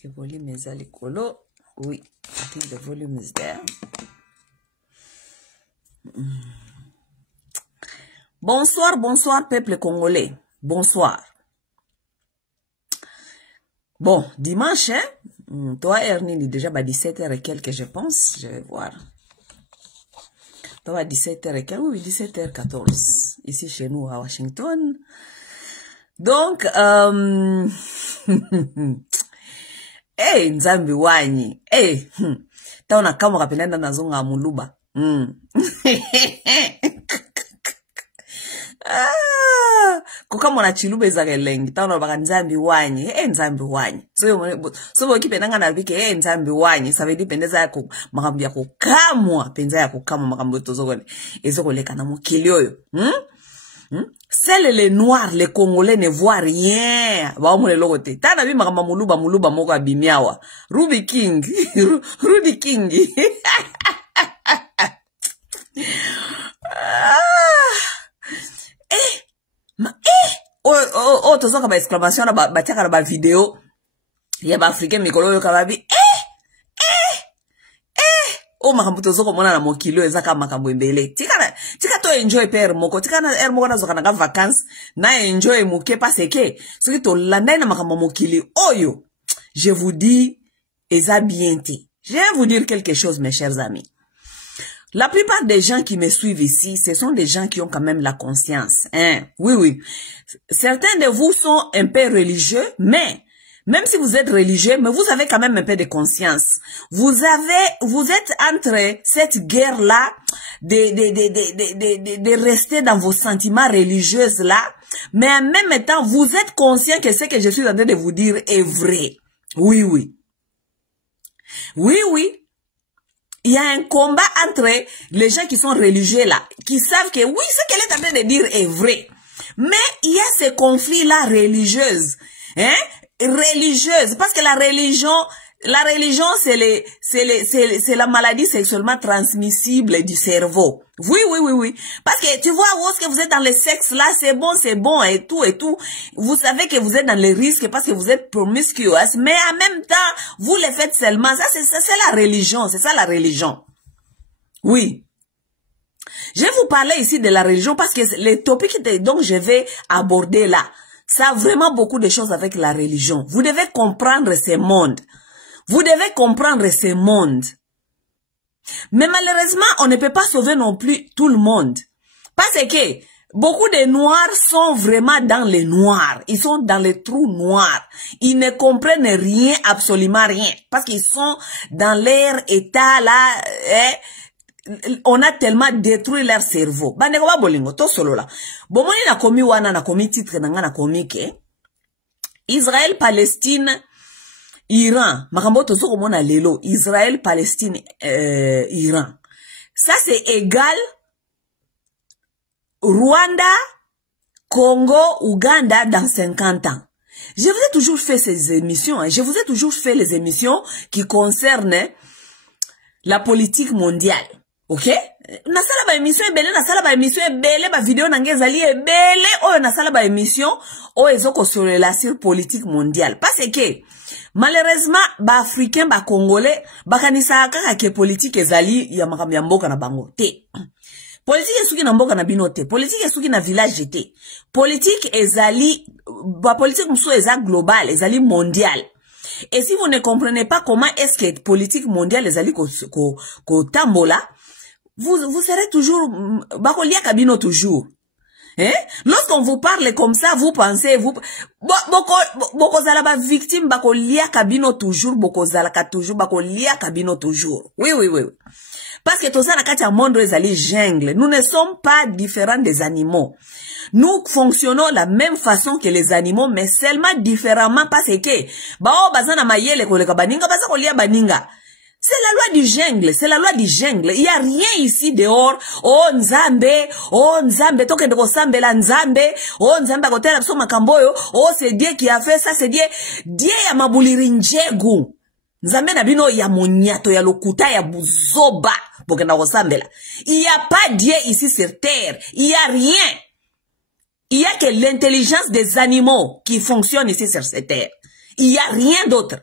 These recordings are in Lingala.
que volume est à l'écolo? Oui, I think the volume is there. Bonsoir, bonsoir, peuple congolais. Bonsoir. Bon, dimanche, hein? Toi, Ernie, il est déjà à 17h et quelques, je pense. Je vais voir. Toi, à 17h et quelques, oui, 17h14. Ici, chez nous, à Washington. Donc, hey, Nzambi wanyi. Hey, taona kama kapendana na zonga muluba. Kuka mwana chilube za gelengi. Taona baka Nzambi wanyi. Hey, Nzambi wanyi. So wakipendanga na bike, hey, Nzambi wanyi. Ça veut dire pendeza ya makambu ya kukamwa. Penza ya kukamwa makambu tozogole. Ezogole kana mukilioyo. Seuls les noirs, les Congolais ne voient rien. Tana bi makamba muluba moko abimiawa. Ruby King. Ruby King. Tozoka ba exclamation na ba tiaka na ba video. Ya ba africain mikolo yo kababi. Oh, makambu tozoko mona na mokilo ezaka makambu embele. Tika to enjoy père moko. Tika na moko na zoka na vacances. Na enjoy moke parce que ce qui to landa na makambu mokili oyo. Je vous dis eza bienté. Je vais vous dire quelque chose, mes chers amis. La plupart des gens qui me suivent ici, ce sont des gens qui ont quand même la conscience. Hein? Oui, oui. Certains de vous sont un peu religieux, mais même si vous êtes religieux, mais vous avez quand même un peu de conscience. Vous êtes entre cette guerre-là, de rester dans vos sentiments religieux là, mais en même temps, vous êtes conscient que ce que je suis en train de vous dire est vrai. Oui, oui. Oui, oui. Il y a un combat entre les gens qui sont religieux là, qui savent que oui, ce qu'elle est en train de dire est vrai. Mais il y a ce conflit-là religieuse. Hein? Religieuse, parce que la religion c'est la maladie sexuellement transmissible du cerveau. Oui, oui, oui, oui. Parce que tu vois, lorsque vous êtes dans le sexe là, c'est bon et tout. Vous savez que vous êtes dans les risques parce que vous êtes promiscuous, mais en même temps, vous le faites seulement. Ça, c'est la religion, c'est ça la religion. Oui. Je vais vous parler ici de la religion parce que les topics dont je vais aborder là, ça a vraiment beaucoup de choses avec la religion. Vous devez comprendre ce monde. Vous devez comprendre ce monde. Mais malheureusement, on ne peut pas sauver non plus tout le monde. Parce que beaucoup de noirs sont vraiment dans les noirs. Ils sont dans les trous noirs. Ils ne comprennent rien, absolument rien. Parce qu'ils sont dans leur état là. On a tellement détruit leur cerveau. Bandeko ba bolingo to solo la. Bomoni na komi wana na komi titre nanga na komi ke Israël Palestine Iran. Makambo to soko mona lelo Israël Palestine Iran. Ça c'est égal Rwanda, Congo, Ouganda dans 50 ans. Je vous ai toujours fait ces émissions, hein. Je vous ai toujours fait les émissions qui concernent la politique mondiale. Ok? Nasala ba émission ebele, nasala ba émission ebele, ba vidéo nangezali ebele, oyo nasala ba émission, oyo ezoko sur la politique mondiale. Parce que, malheureusement, ba africain, ba congolais, ba kanisa kaka ke politique ezali ya makambo ya mboka na bango. Te. Politique esuki na mboka na bino te. Politique esuki na village te. Politique ezali, ba politique mso eza global, ezali mondial. Et si vous ne comprenez pas comment est-ce que politique mondiale ezali ko tambola, vous serez toujours, bakolia kabino toujours. Hein? Lorsqu'on vous parle comme ça, vous pensez, boko zalaba victime, bakolia kabino toujours, boko zalaka toujours, bakolia kabino toujours. Oui, oui, oui. Parce que tout ça, na kati ya monde ezali jungle. Nous ne sommes pas différents des animaux. Nous fonctionnons de la même façon que les animaux, mais seulement différemment parce que, bazana mayele koleka baninga, baza kolia baninga. C'est la loi du jungle, c'est la loi du jungle. Il n'y a rien ici dehors. Oh Nzambe, toke ndeko sambe la Nzambe. Oh Nzambe akotela biso makamboyo. Oh c'est Dieu qui a fait ça, c'est Dieu. Dieu ya mabuliri njegu. Nzambe na bino ya monyato, ya lokuta, ya buzoba. Boke ndeko sambe la. Il n'y a pas Dieu ici sur terre. Il n'y a rien. Il n'y a que l'intelligence des animaux qui fonctionne ici sur cette terre. Il n'y a rien d'autre.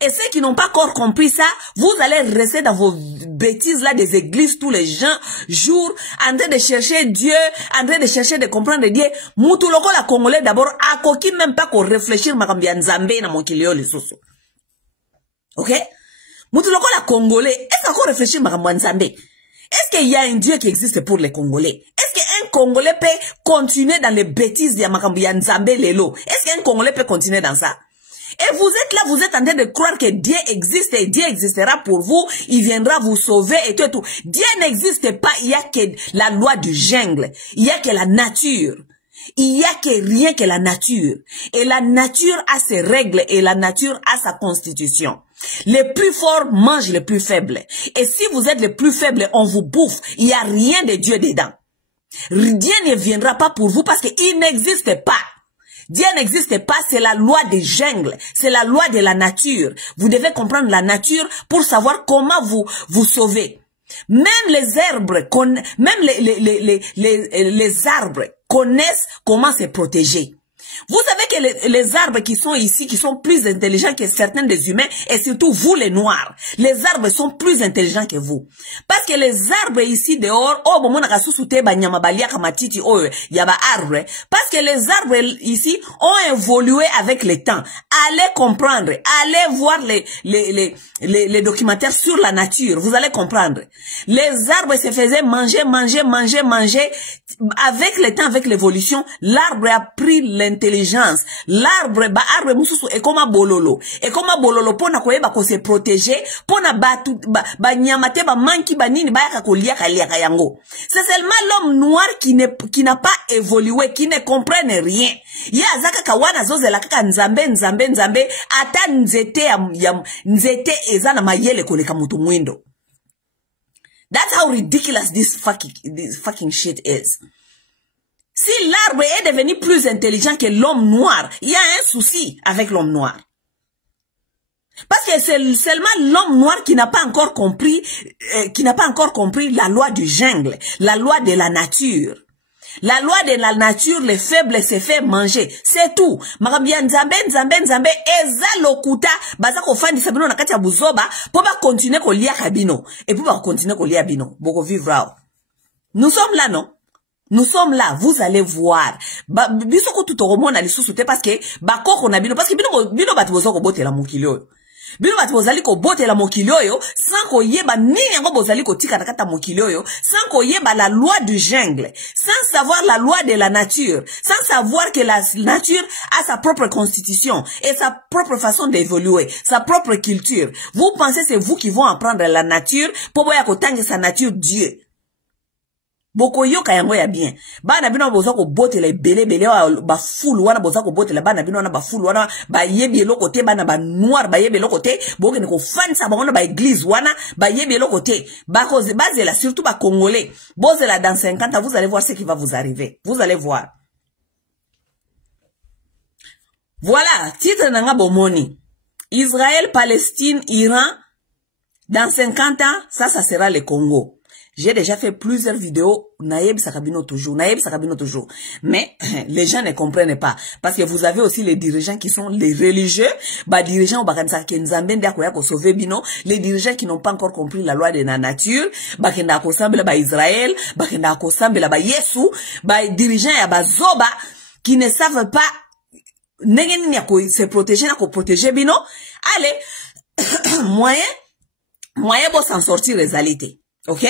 Et ceux qui n'ont pas encore compris ça, vous allez rester dans vos bêtises là des églises tous les jours, en train de chercher Dieu, en train de chercher de comprendre Dieu. Moutuloko la Congolais d'abord, a coquille même pas qu'on réfléchir makambi Nzambe na mokilio les soso. Ok? Moutuloko la Congolais, est-ce qu'on réfléchit makambi Nzambe? Est-ce qu'il y a un Dieu qui existe pour les Congolais? Est-ce qu'un Congolais peut continuer dans les bêtises de makambi Nzambe lelo? Est-ce qu'un Congolais peut continuer dans ça? Et vous êtes là, vous êtes en train de croire que Dieu existe et Dieu existera pour vous, il viendra vous sauver et tout et tout. Dieu n'existe pas, il n'y a que la loi du jungle, il n'y a que la nature. Il n'y a que rien que la nature. Et la nature a ses règles et la nature a sa constitution. Les plus forts mangent les plus faibles. Et si vous êtes les plus faibles, on vous bouffe. Il n'y a rien de Dieu dedans. Dieu ne viendra pas pour vous parce qu'il n'existe pas. Dieu n'existe pas, c'est la loi des jungles, c'est la loi de la nature. Vous devez comprendre la nature pour savoir comment vous sauver. Même les arbres, même les arbres connaissent comment se protéger. Vous savez que les arbres qui sont ici, qui sont plus intelligents que certains des humains, et surtout vous les noirs, les arbres sont plus intelligents que vous. Parce que les arbres ici dehors, parce que les arbres ici ont évolué avec le temps. Allez comprendre, allez voir les documentaires sur la nature, vous allez comprendre. Les arbres se faisaient manger. Avec le temps, avec l'évolution, l'arbre a pris l'intelligence. L'arbre, arbre mususu est comme un bololo. Et comme un bololo, pour se protéger, pour nyamate manki banini yango. C'est seulement l'homme noir qui n'a pas évolué, qui ne comprenne rien. Ya zaka kawana zoze la kaka nzambe, ata nzete ezana mayele koleka mutu mwindo. That's how ridiculous this fucking shit is. Si l'arbre est devenu plus intelligent que l'homme noir, il y a un souci avec l'homme noir. Parce que c'est seulement l'homme noir qui n'a pas encore compris, la loi du jungle, la loi de la nature. La loi de la nature, les faibles se fait manger. C'est tout. Makambia nzambe, eza lokuta, baza ko fandi sabino na kati ya buzoba, pour ba continuer ko lia kabino. Et pour ba continuer ko lia bino. Boko vivre. Nous sommes là, non? Nous sommes là, vous allez voir. Biso ko tout romona li sous parce que, ba koko na bino, parce que bino bati bozo ko bote la mokilio. Bino bati bozali ko bote la mokilio yo, sans ko yeba nini yango bozali ko tika nakata mokilio yo, sans ko yeba la loi du jungle, sans savoir la loi de la nature, sans savoir que la nature a sa propre constitution et sa propre façon d'évoluer, sa propre culture. Vous pensez c'est vous qui vont apprendre la nature pour boya ko tangi sa nature Dieu. Boko yoka yango ya bien. Bana bino boza ko bote la bele ba fulu wana boza ko bote la bana bino wana ba fulu wana ba yebi eloko te bana ba noir ba yebi eloko te boke ne ko fansa ba wana ba église wana ba yebi eloko te ba cause bazela surtout ba congolais bozela dans 50 ans vous allez voir ce qui va vous arriver. Vous allez voir. Voilà, titre nanga bomoni. Israël, Palestine, Iran dans 50 ans, ça sera le Congo. J'ai déjà fait plusieurs vidéos, Naïb Sakabino toujours. Mais les gens ne comprennent pas. Parce que vous avez aussi les dirigeants qui sont les religieux, dirigeants sauver bino, les dirigeants qui n'ont pas encore compris la loi de la nature, Israël, Yesu, dirigeants Zoba, qui ne savent pas se protéger bino. Allez, moyen pour s'en sortir les réalités. Ok?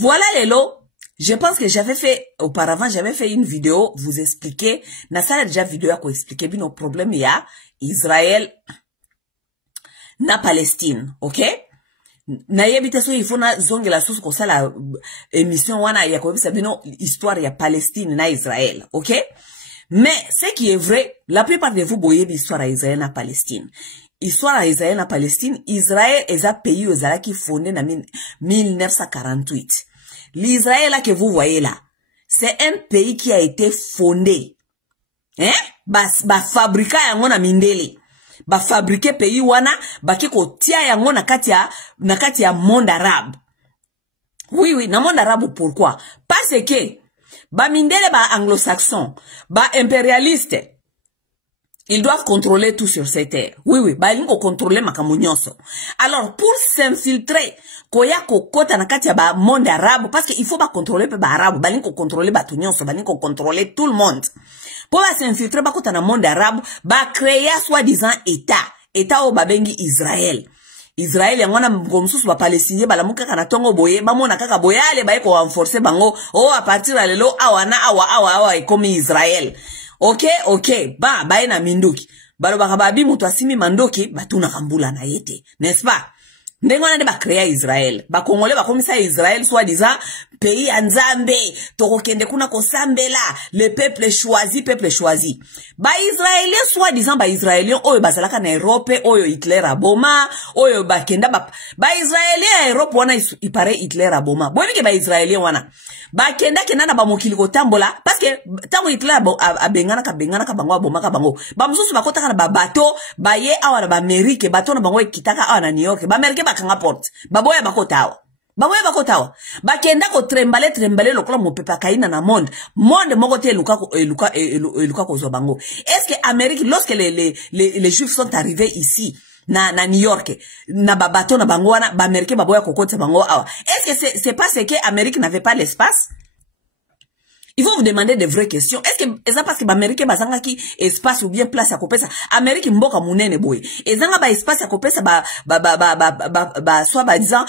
Voilà les lots. Je pense que j'avais fait, auparavant, j'avais fait une vidéo, vous expliquer, na sala déjà vidéo à expliquer, bien nos problèmes, il y a Israël, na Palestine, ok? Na yebite so, il faut na zonge la source, comme ça, la émission, wana, ya ko bisa bino, histoire, ya Palestine, na Israël, ok? Mais, ce qui est vrai, la plupart de vous, boyez l'histoire à Israël, na Palestine. Histoire à Israël, na Palestine, Israël est un pays qui fondé en 1948. L'Israël que vous voyez là, c'est un pays qui a été fondé. Hein? Fabriqué yango na mindele. Fabriqué pays wana, kiko tia yango na kati ya monde arabe. Oui, na monde arabe pourquoi? Parce que, mindele anglo-saxon, impérialiste, Ils doivent contrôler tout sur ces terres. Oui, oui. Balingo contrôler makamunyoso. Alors, pour s'infiltrer, koya kokota na kati ya ba monde arabe, parce qu'il faut pas contrôler ba arabe, balingo contrôler ba tunyonso, balingo contrôler tout le monde. Pour s'infiltrer, ba kota na monde arabe, ba créer soi-disant État o babengi Israël. Israël yangwana mgomsusu ba Palestiniens balamuka kana tongo boye bamona kaka boyale ba ko renforcer bango à partir de lelo awa ekomi Israël. Ok, ba na minduki. Balo bakababi mutu asimi mandoki batuna kambula na yete, n'est-ce pas? Ndengwana de ba créer Israël. Ba Congolais ba komisa Israël soi-disant pays anzambe, toko kende kuna kosambela, le peuple choisi. Ba Israélien soi-disant ba Israélien oyo bazalaka na Europe, oyo Hitler aboma, oyo ba kenda ba Israélien a Europe wana ipare Hitler aboma. Boyebi ke ba Israélien wana. Ba kenda na ba mokili ko tambola parce que tango Hitler abengana ka bango aboma ka bango. Ba mususu bakota kana ba bato, ba ye awa na ba Amerique, bato na bango ekitaka awa na New York. Ba Amerique bakanga porte. Baboya bakotawa. Bakenda ko trembale lokola mopepa kaina na monde moko te luka ko bango. Est-ce que Amérique, lorsque les Juifs sont arrivés ici na New York, na babato na bango wana ba Américain baboya kokota bango awa, est-ce que c'est parce que Amérique n'avait pas l'espace? Il faut vous demander de vraies questions. Est-ce que c'est parce que l'Amérique bazanga ki espace ou bien place à couper ça? Amérique mboka munene boy. Ezanga ba espace à couper ça soit disant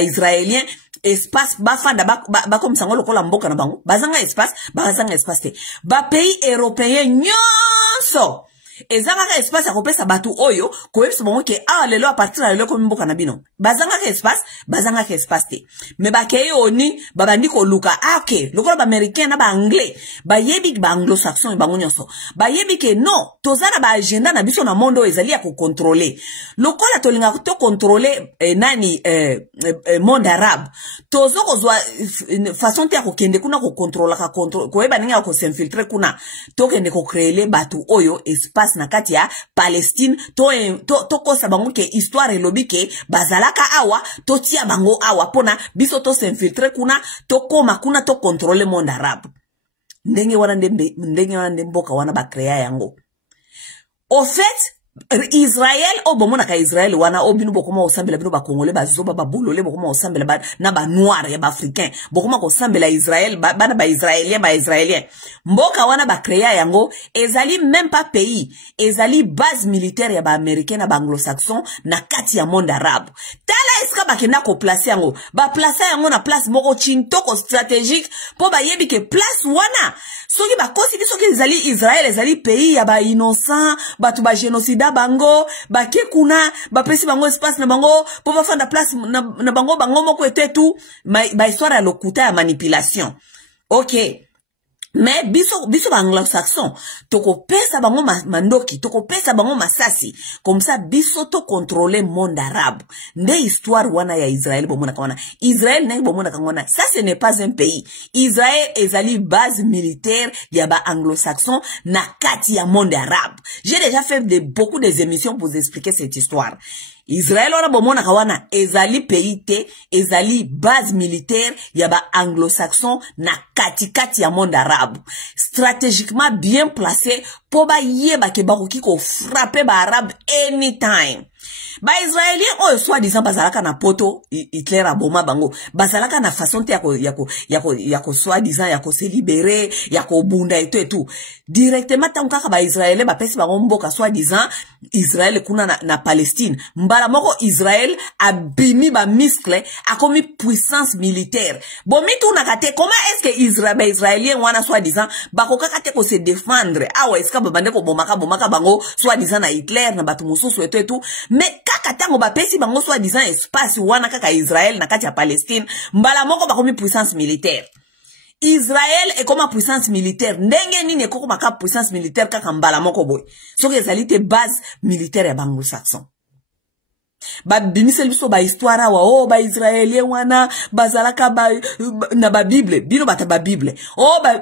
israélien espace ba fanda ba comme sango lokola mboka na bango. Bazanga espace te. Ba pays européen nyonso. Ezanga ka espace à couper ça batu oyo ko yebisa bango ke lelo à partir de lelo ko mboka na bino. Bazanga ka espace te. Mais ba keye oni babandi ko luka ok lokola ba américain na ba anglais ba yebi ba anglo-saxon ba ngonyoso ba yebi ke no tozana ba agenda na biso na mondo ezali ya ko contrôler lokola tolinga to contrôler monde arabe tozo ko zwa façon te ya ko kende kuna ko contrôler ko yeba ninga ko s'infiltrer kuna to kende ko créer batu oyo espace na kati ya Palestine to kosa bango ke histoire elobi ke bazalaka awa to tia bango awa pona biso to s'infiltrer kuna to koma kuna to contrôler monde arabe. Ndenge wana mboka wana ba créer yango. Au fait, Israël bomona ka Israël wana binu bokoma osambela binu ba Congolais ba zoba ba bolole bokoma osambela ba na ba noir ya ba africain bokoma ko sambela Israël bana ba israélien mboka wana ba créer yango ezali même pas pays, ezali base militaire ya ba américain na ba anglo-saxon na kati ya monde arabe. Tala eska ba kena ko placer yango ba placer yango na place moko chintoko stratégique po ba yebi ke place wana soki ba kosidi soki ezali Israël ezali pays ya ba innocent batu ba génocide bango ba kekuna ba pesi bango espace na bango po ba fanda place na bango moko etetu ba histoire ya lokuta ya manipulation. OK. Mais biso ba anglo-saxon toko pesa bango mandoki toko pesa bango masasi comme ça biso to contrôler monde arabe. Nde histoire wana ya Israël bomona kana Israël neng bomona kana ça ce n'est pas un pays. Israël ezali base militaire ya ba anglo-saxon na kati ya monde arabe. J'ai déjà fait beaucoup des émissions pour vous expliquer cette histoire. Israël wana bomona kawana ezali pays te, ezali base militaire ya ba anglo-saxon na kati ya monde arabe. Stratégiquement bien placé pour ba yeba ke bakoki ko frapper ba arabe anytime. Ba israélien soi-disant bazalaka na poto Hitler aboma bango bazalaka na façon te yako soi-disant yako se libérer yako bunda et tout directement tant kaka ba israélien ba pesi bango mboka soi-disant Israël kuna na Palestine mbala moko Israël abimi ba muscle akomi puissance militaire bomi tuna kate comment est-ce que israélien wana soi-disant bakokaka te ko se défendre est-ce que babande ko bomaka bango soi-disant na Hitler na batu mususu et tout mais kaka tango ba pesi bango soi-disant espace wana kaka Israël na kati ya Palestine mbala moko bakomi puissance militaire. Israël est comme puissance militaire. Ndenge nini ekoko maka puissance militaire kaka mbala moko boy. Soki ezali te base militaire ya anglo-saxon. Ba bimiseli biso ba histoire wa ba israélien wana bazalaka na ba bible bino bata ba bible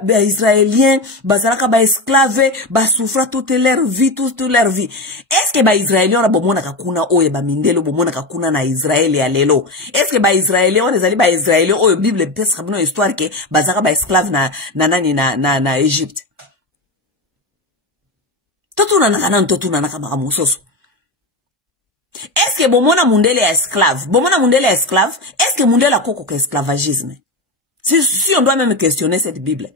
ba israélien bazalaka ba esclave ba souffra toute leur vie est-ce que ba israélien wana bomona kakuna ba mindelo bomona kakuna na Israël ya lelo est-ce que ba israélien wana ezali ba israélien bible pesa bino histoire ke bazalaka ba esclave na Égypte Totuna nakana totuna nakama musoso. Est-ce que bomona mundele est esclave? Bomona mundele est esclave? Est-ce que mundele a koko esclavagisme? Si on doit même questionner cette Bible.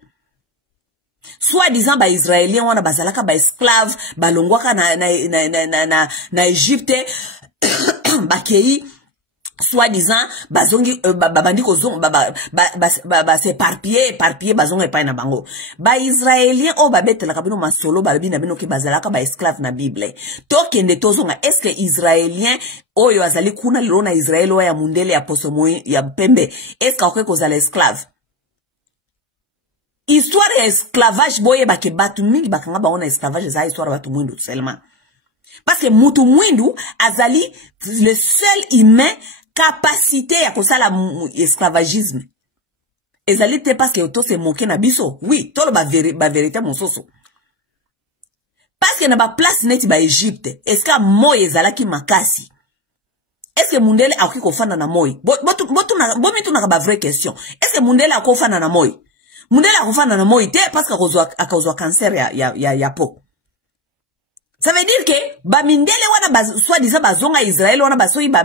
Soit disant ba Israélien wana bazalaka ba esclave, ba longwaka na Égypte, ba kei, soit disant bazongi babandi kozong ba s'éparpiller bazonga epai na bango. Ba Israélien o babetela kabino masolo balbina bino ke bazalaka ba esclave na Bible. Tokende tozonga est-ce que Israélien oyo azali kuna lelo na Israël oya mundele ya posomo ya pembe est-ce ka kozala esclave? Histoire ya esclavage boye bake batu mingi bakanga baona esclavage za histoire batu mwindu seulement. Parce que mutu mwindu azali le seul humain capacité ya kosala esclavagisme. Ezali te parce que auto se moquer na biso. Oui, tolo ba vérité monsoso. Parce que na ba place neti ba Égypte, est-ce que moye ezalaki makasi? Est-ce que mundele akoki kofanda na moye? Bomitu na ba vraie question. Est-ce que mundele akofanda na moye? Mundele akofanda na moye te parce que akozwa cancer ya peau. Ça veut dire que ba mindele wana soit disant bazonga Israël wana basoi ba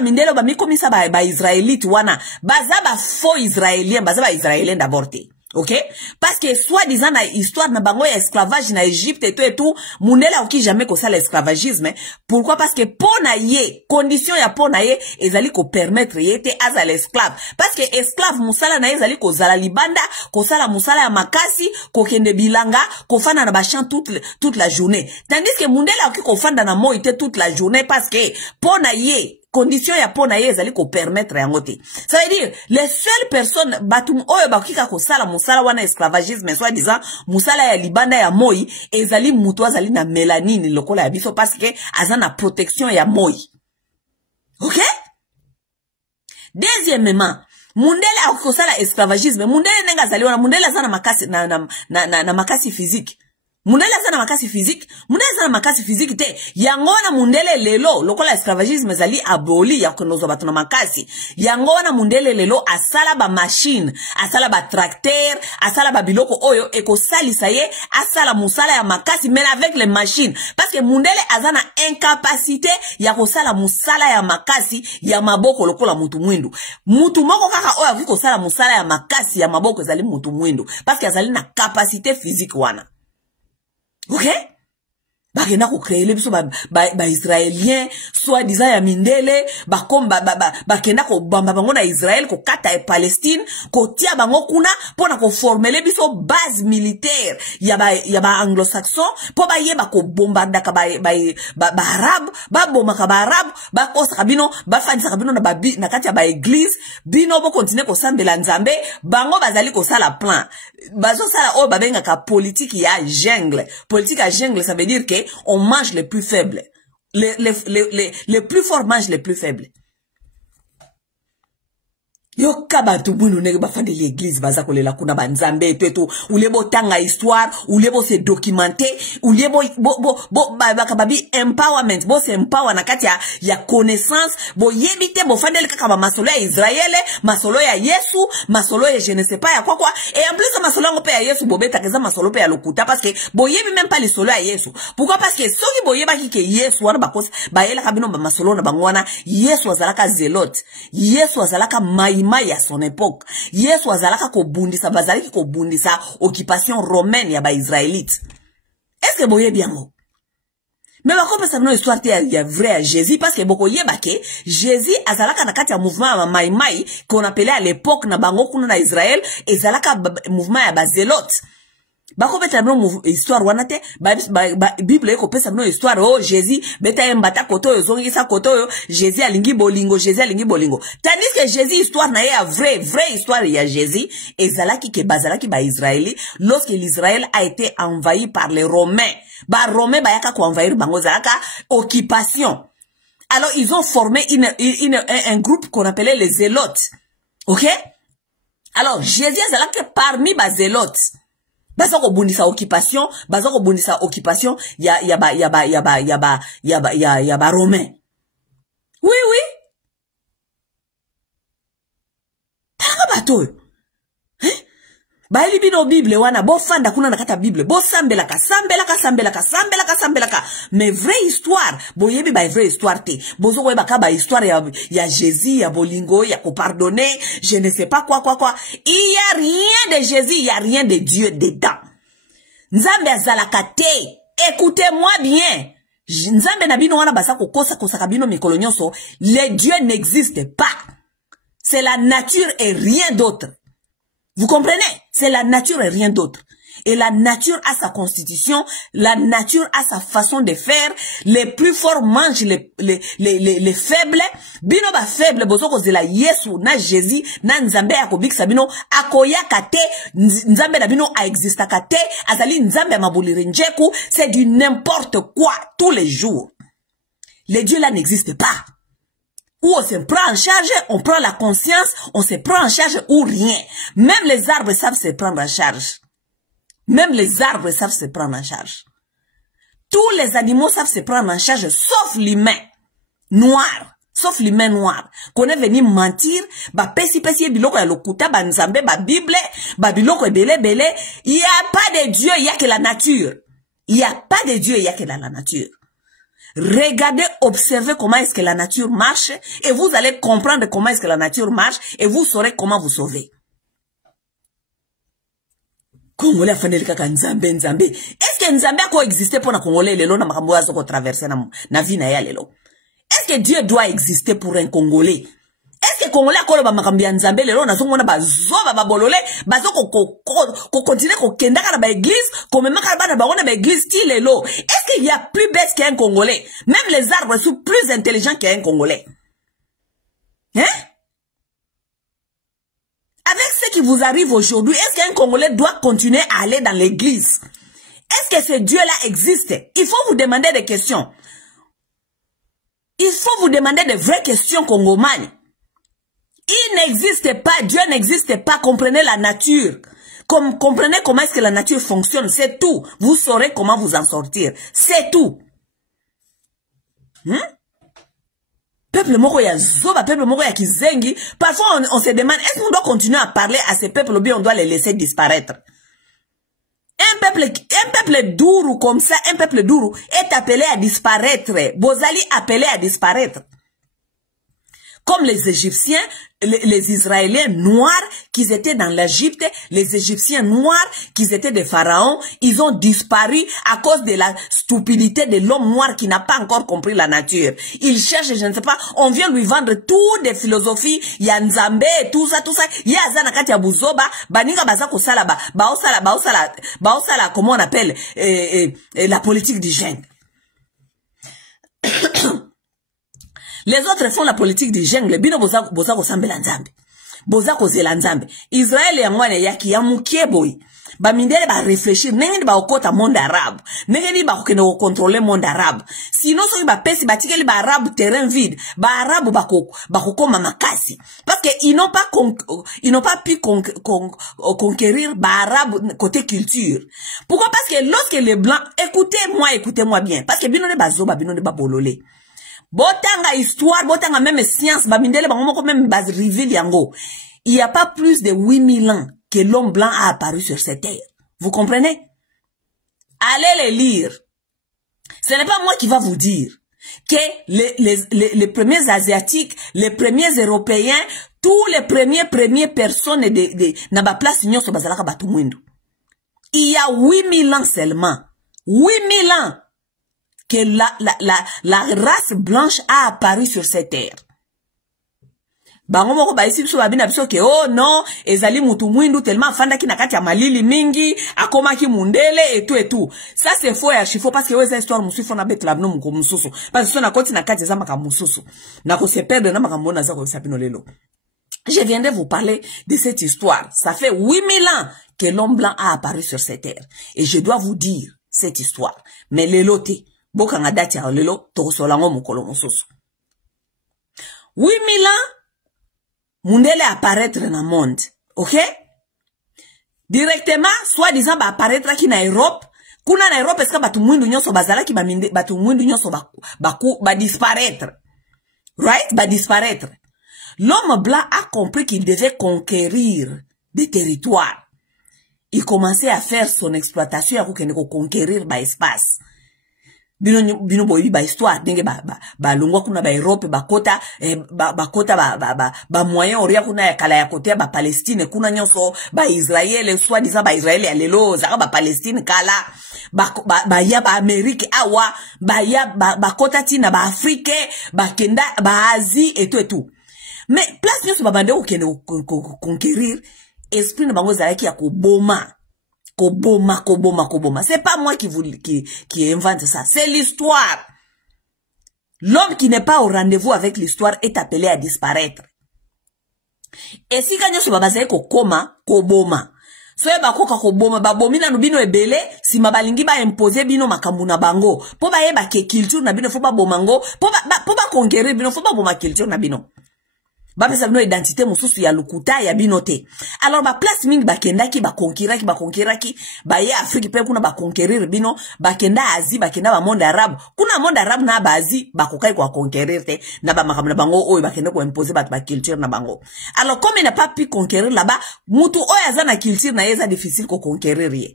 mindele ba mikomisa ba Israélite wana baza ba faux Israélien baza ba Israélien d'abord te. OK? Parce que soit disant na histoire na bango ya esclavage na Égypte et tout mundele oki jamais ko ça l'esclavagisme. Pourquoi? Parce que pona ye condition ya pona ye ezali ko permettre ye te aza l'esclave. Parce que esclave musala na ezali ko zala libanda, ko sala musala ya makasi, ko kende bilanga, ko fana na bachan toute la journée. Tandis que mundele oki ko fanda na moite toute la journée parce que pona ye condition ya pona ye ezali ko permettre yango te. Ça veut dire les seules personnes batum oyo bakika ko sala musala wana esclavagisme soit disant musala ya libanda ya moi ezali mutu azali na mélanine lokola ya biso parce que azana protection ya moi. OK? Deuxièmement, mundele akosala esclavagisme, mundele nenga zali wana mundele azana makasi na makasi physique. Mundele azana makasi physique, mundele azana makasi physique te. Yangona mundele lelo, lokola esclavagisme zali aboli ya konozo batu na makasi. Yangona mundele lelo asala ba machine, asala ba tracteur, asala ba biloko oyo eko sali saye, asala musala ya makasi mais avec les machines. Parce que mundele azana incapacité ya kosala musala ya makasi ya maboko lokola mutu mwindu. Mutu moko kaka oyo akiko sala musala ya makasi ya maboko zali mutu mwindu. Parce que azali na capacité physique wana. OK? Bakenda ko créer les biso ba Israélien soit disant ya mindele bakenda ko bamba bango na Israël ko kata e Palestine ko tia bango kuna pona ko former les biso base militaire ya ba anglo-saxon po ba yeba ko bombarda ka ba arab ba bomba ka ba arab ba kosa kabino ba fadisa kabino na kati ya ba église bino bo continuer ko sambela nzambe bango bazali ko sala plan bazo sala o babenga ka politique ya jungle. Politique à jungle ça veut dire que on mange les plus faibles. Les plus forts mangent les plus faibles. Yo kabatu bunu nege bafande l'église baza kolela kuna banzambe teto ulebo tanga histoire ulebo se documenter ulebo bakababi empowerment bo se empower na kati ya connaissance bo yebite bo fandele kaka ba masolo ya Israël masolo ya Yesu masolo ya je ne sais pas ya quoi et en plus masolo ngo pe ya Yesu bo beta keza masolo pe ya lokuta parce que bo yebi même pas les solo ya Yesu. Pourquoi? Parce que soki bo yeba ki ke Yesu wana bakos ba yela kabino ba masolo na bangwana Yesu azalaka zelote Yesu azalaka mai à son époque. Yesu azalaka ko bundisa bazalaki ko bundisa occupation romaine ya ba Israélite. Est-ce que boye bien mo? Mais ba ko ça non histoire ya vrai à Jésus parce que boko yeba ke Jésus azalaka na kati ya mouvement ya mai qu'on appelait à l'époque na bango kuna na Israël ezalaka mouvement ya ba zélote. Bako beta no histoire wana te Bible eko pesa no histoire oh Jésus beta embata koto yo zongisa koto yo Jésus alingi bolingo tandis que Jésus histoire na ya vraie histoire ya Jésus ezalaki ke bazalaki ba Israéli lorsque l'Israël a été envahi par les Romains Romains bayaka ko envahir bango zalaka occupation. Alors ils ont formé un groupe qu'on appelait les zélotes. OK? Alors Jésus ezalaki parmi ba zélotes. Bazako bundisa occupation ya ba Romain. Oui. Tanga bato. Baili bino Bible wana, bo fanda kuna nakata Bible, bo sambelaka. Mais vraie histoire, bo yebi ba vraie histoire te. Bozo weba ka ba histoire ya Jésus, ya bolingo, ya ko pardonner, je ne sais pas quoi. Il y a rien de Jésus, il y a rien de Dieu dedans. Nzambe azalaka te. Écoutez-moi bien. Nzambe na bino wana basa ko kosa kabino mikolo nyonso, les dieux n'existent pas. C'est la nature et rien d'autre. Vous comprenez? C'est la nature et rien d'autre. Et la nature a sa constitution, la nature a sa façon de faire. Les plus forts mangent les faibles. Bino ba faible, bozoko zela Yesu, na Jésus, na Nzambe akobik sabino, akoya kate, Nzambe na bino a exista kate, azali Nzambe mabulire njeku, c'est du n'importe quoi, tous les jours. Les dieux là n'existent pas. Ou on se prend en charge, on prend la conscience, on se prend en charge ou rien. Même les arbres savent se prendre en charge. Même les arbres savent se prendre en charge. Tous les animaux savent se prendre en charge, sauf l'humain noir. Sauf l'humain noir. Qu'on est venu mentir, ba pesi biloko ya lokuta, ba nzambe, ba bible, ba biloko bele. Il n'y a pas de Dieu, il n'y a que la nature. Il n'y a pas de Dieu, il n'y a que la nature. Regardez, observez comment est-ce que la nature marche et vous allez comprendre comment est-ce que la nature marche et vous saurez comment vous sauver. Congolais afandeli kaka Nzambe. Est-ce que Nzambe a coexisté pour na Congolais lelo na makambo azo ko traverser na vie na ya lelo? Est-ce que Dieu doit exister pour un Congolais? Est-ce que Congolais akolo ba makambo ya Nzambe lelo na zongo na bazoba ba bolole bazo ko continuer ko kenda kana ba église comme même kana bana ba ona ba église ti lelo? Est-ce qu'il y a plus bête qu'un Congolais? Même les arbres sont plus intelligents qu'un Congolais. Hein? Avec ce qui vous arrive aujourd'hui, est-ce qu'un Congolais doit continuer à aller dans l'église? Est-ce que ce Dieu-là existe? Il faut vous demander des questions. Il faut vous demander de vraies questions, Congomani. Il n'existe pas, Dieu n'existe pas, comprenez la nature. Comprenez comment est-ce que la nature fonctionne, c'est tout. Vous saurez comment vous en sortir, c'est tout. Peuple moko ya zoba, peuple moko ya kizengi. Parfois on se demande, est-ce qu'on doit continuer à parler à ces peuples ou bien on doit les laisser disparaître? Un peuple douru comme ça, un peuple douru est appelé à disparaître. Bozali appelé à disparaître. Comme les Égyptiens, les Israéliens noirs qui étaient dans l'Égypte, les Égyptiens noirs qui étaient des pharaons, ils ont disparu à cause de la stupidité de l'homme noir qui n'a pas encore compris la nature. Il cherche, je ne sais pas, on vient lui vendre toutes des philosophies, ya Nzambe, tout ça, ya zana kati ya buzoba, baninga bazako sala baosala, comment on appelle, la politique du gène. Les autres font la politique du jungle. Bino boza ko sambela Nzambe. Boza ko zela Nzambe. Israël ya ngwane yaki ya mukie boy. Ba mindele ba réfléchir. Nengeni ba okota monde arabe. Nengeni ba kokene ko contrôler monde arabe. Sinon so ba pesi ba tikeli ba arabe terrain vide. Ba arabe ba kokoma makasi. Parce que ils n'ont pas pu conquérir ba arabe côté culture. Pourquoi? Parce que lorsque les blancs, écoutez-moi bien. Parce que bino de bazoba, bino de babolole. Botanga histoire, botanga même science, bamindele bangomoko même base reveal yango. Il n'y a pas plus de 8000 ans que l'homme blanc a apparu sur cette terre. Vous comprenez? Allez les lire. Ce n'est pas moi qui va vous dire que les premiers Asiatiques, les premiers Européens, tous les premières personnes de naba place nyoso bazalaka batu mwindu. Il y a 8000 ans seulement. 8000 ans. Que la race blanche a apparu sur cette terre. Bango moko ba isi biso babina biso ke oh non, ezali mutu mwindu tellement fanda ki nakati ya malili mingi, akoma ki mundele et tout. Ça c'est faux et chifo parce que ouais, cette histoire musu fona bet labno muko mususu. Parce que ça na koti nakati za maka mususu. Na ko se perdre na maka mbona za ko sapino lelo. Je viendrai vous parler de cette histoire. Ça fait 8000 ans que l'homme blanc a apparu sur cette terre. Et je dois vous dire cette histoire. Mais leloté. Bokanga dati ya lelo tokosolango mukolo mosusu. 8000 ans mundele apparaître dans le monde, ok? Directement soi-disant ba apparaître ki na Europe, kuna na Europe eska batu mwindu nyonso bazala ki batu mwindu nyonso ba disparaître. Right? Ba disparaître. L'homme blanc a compris qu'il devait conquérir des territoires. il commençait à faire son exploitation à conquérir ba espace. Bino boyi ba histoire ndenge ba longwa kuna ba Europe ba kota ba moyen orient kuna ya kala ya côté ba Palestine kuna nyonso ba Israël soit disant ba Israël ya lelo zaka ba Palestine kala ba ya ba Amérique awa ba kota tina ba Afrique ba kenda ba Asie et tout mais place nyonso ba bande conquérir esprit na bango zalaki ya koboma. C'est pas moi qui invente ça. C'est l'histoire. L'homme qui n'est pas au rendez-vous avec l'histoire est appelé à disparaître. Et si kanyo se babazaye ko koma, ko boma. Soye bakoka ko boma, ba bomina no bino ebele, si mabalingi ba imposer bino makambu na bango. Po ba yeba ke culture na bino, fo ba bomango, po ba conquérir bino, fo ba boma culture na bino. Ba pesa bino identité mususu ya lukuta ya binote. Alors ba place mingi ba kendaki ba conquéraki ba ye Afrique pe kuna ba conquérir bino ba kenda Asie ba kenda ba monde arabe. Kuna monde arabe na ba Asie ba kokai kwa conquérir te na ba makamna bango oyo ba kenda ko imposer ba culture na bango. Alors comme il n'a pas pu conquérir là-bas, mutu oyo azana culture na yeza difficile ko conquérir ye.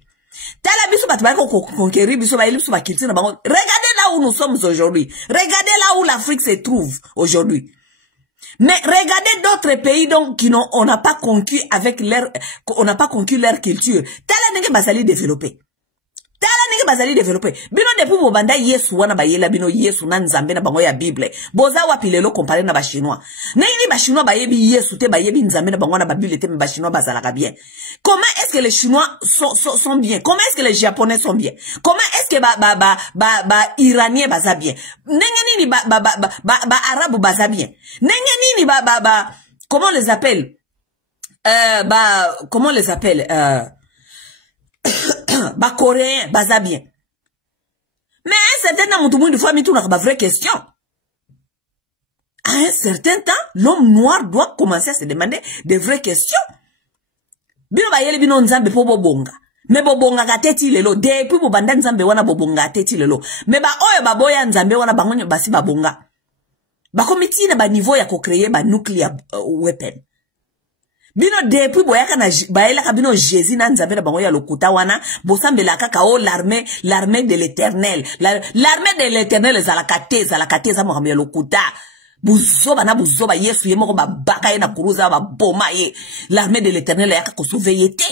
Tala biso ba ko conquérir biso ba biso ba culture na bango. Regardez là où nous sommes aujourd'hui. Regardez là où l'Afrique se trouve aujourd'hui. Mais regardez d'autres pays donc qui on n'a pas conquis avec leur culture. Tala nenge basali développé. Bino depuis bobanda Yesu wana bayela bino Yesu na nzambe na bango ya Bible. Boza wapi lelo comparé na ba chinois. Nini ba chinois bayebi Yesu te bayebi nzambe na bango na ba Bible te mais ba chinois bazalaka bien. Comment est-ce que les chinois sont bien? Comment est-ce que les japonais sont bien? Comment est-ce que iranien baza bien? Nenge nini arabe baza bien? Nenge nini comment on les appelle? Comment on les appelle? Ba coréen baza bien. Mais à un certain temps, tout le monde fois mi tourne à vraie question. À un certain temps, l'homme noir doit commencer à se demander des vraies questions. Bino ba yele bino nzambe po bobonga. Me bobonga gateti lelo depuis bo banda nzambe wana bobonga gateti lelo. Me ba oyo baboya nzambe wana bangonyo basi babonga. Ba komiti na ba niveau ya ko créer ba nuclear weapon. Bino depuis boyaka na baelaka bino Jésus na nzambe na bango ya lokuta wana bosambela kaka o l'armée de l'Éternel. L'armée de l'Éternel zalakate za mohambe ya lokuta. Buzoba Yesu yemoko ba baka ye na kuruza ba boma ye. L'armée de l'Éternel yaka ko sauver te.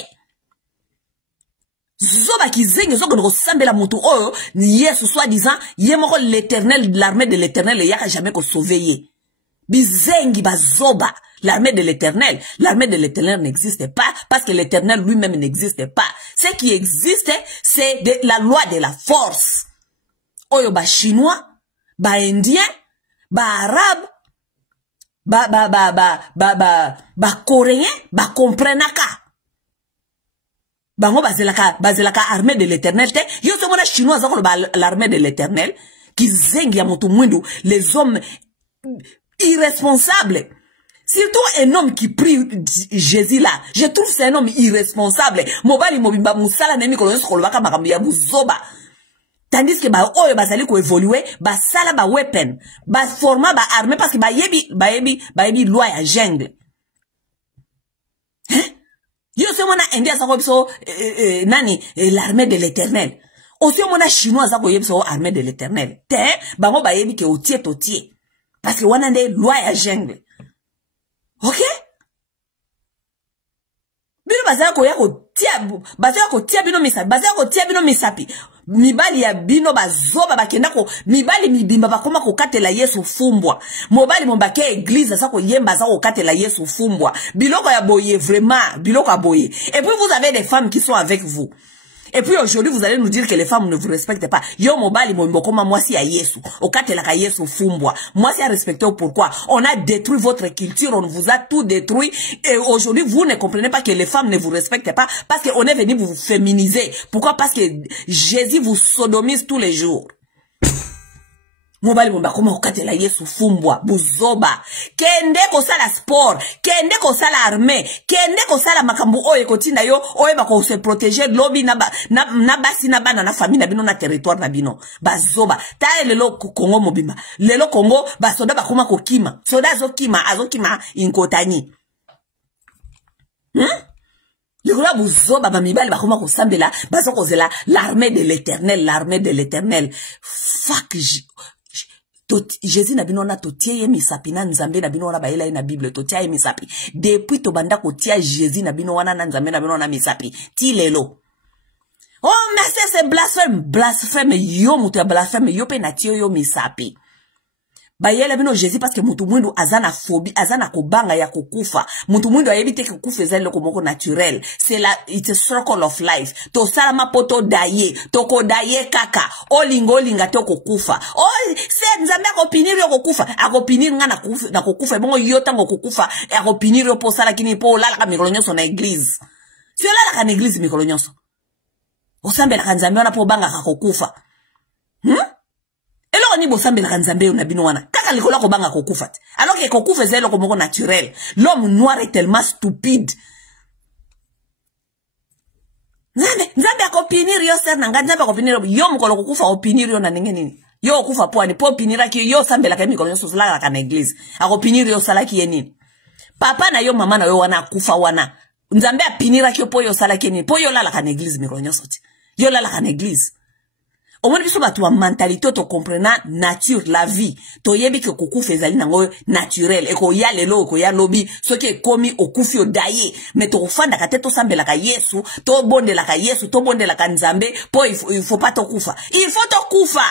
Zoba kizenge zoko no sambela mutu oyo ni Yesu soit disant yemoko l'Éternel, l'armée de l'Éternel yaka jamais ko sauver ye. Bizengi bazoba. L'armée de l'Éternel n'existe pas parce que l'Éternel lui-même n'existe pas. Ce qui existe, c'est la loi de la force. Oyo ba chinois, ba indien, ba arabe, ba coréen, ba comprenaka. Bango bazelaka armée de l'Éternel te. Yo se mona chinois zako l'armée de l'Éternel qui zengi ya mutu mwindu les hommes irresponsables. Surtout un homme qui prie Jésus là. Je trouve c'est un homme irresponsable. Mobali mobimba musala nemi kolonso kolobaka makambi ya buzoba. Tandis que ba oyo bazali ko évoluer, ba sala ba weapon, ba format ba armée parce que ba yebi loi ya jungle. Hein? Yo se mona india sa ko biso nani l'armée de l'Éternel. Aussi mona chinois sa ko yebiso armée de l'Éternel. Te bango ba yebi ke otie totie. Parce que wana nde loi ya jungle. Ok? Bino bazala ko tia bino misapi. Mibali ya bino bazoba bakenda ko mibali mibimba bakoma ko katela Yesu fumbwa. Mobali mombake église sa ko yemba sa ko katela Yesu fumbwa. Biloko ya boye vraiment, biloko ya boye. Et puis vous avez des femmes qui sont avec vous. Et puis aujourd'hui, vous allez nous dire que les femmes ne vous respectent pas. Yo mobali mombokoma moi si à Yesu. Okate la Yesu fumbwa. Moi si à respecter pourquoi? On a détruit votre culture, on vous a tout détruit. Et aujourd'hui, vous ne comprenez pas que les femmes ne vous respectent pas parce qu'on est venu vous féminiser. Pourquoi? Parce que Jésus vous sodomise tous les jours. Mobali bomba koma okate la Yesu fumbwa buzoba kende ko sala sport kende ko sala armée kende ko sala makambu oyo kotinda yo oyo ba ko se protéger lobi na basi na bana na famille na bino na territoire na bino bazoba ta lelo Congo mobimba lelo Congo ba soda ba koma ko kima soda azokima inkotani Likola buzoba bamibali bakoma kosambela bazo kozela l'armée de l'éternel. Fuck Jésus na bino na totie ye misapi na nzambe na bino na baela na Bible totia ye misapi. Depuis to banda kotia Jésus na bino wana na nzambe na bino na misapi. Ti lelo. Oh mais c'est blasphème yo mutu ya blasphème yo pe na tie yo misapi. Bayele bino Jésus parce que mutu mwindu azana phobie, azana kobanga ya kokufa. Mutu mwindu ayebite kokufa ezali komoko naturel. C'est la it's a circle of life. To salama poto daye, toko daye kaka. Olinga toko kufa. Oh, c'est nzambe akopiniri yo kokufa. Akopiniri nga na kokufa. Bongo yo tango kokufa. Akopiniri yo po sala kini po lala ka mikolo nyonso na église. Si lala ka na église mikolo nyonso. Osambe la kanzambe wana po banga kakokufa. Elo ni bosambe la kanzambe na bino wana. Kaka likola ko banga kokufa. Alors que kokufa zelo komoko naturel. L'homme noir est tellement stupide. Nzambe akopinir yo ser na nzambe akopinir yo mukolo kokufa opinir yo na nini. Yo okufa po ani po pinira ki yo sambe la kemi kolonyo sosala la kana église. Akopinir yo sala ki yenini. Papa na yo mama na yo wana akufa wana. Nzambe apinira ki yo po yo sala ki yenini. Po yo la la kana église mikolonyo soti. Yo la la kana église. Au moins biso batu wa mentalité to comprena nature la vie to yebi ke kokufa ezali nango naturel eko ya lelo eko ya lobi soki komi okufi odaye mais to fanda ka teto sambela ka Yesu to bondela ka Yesu to bondela ka Nzambe po il faut pas to kufa il faut to kufa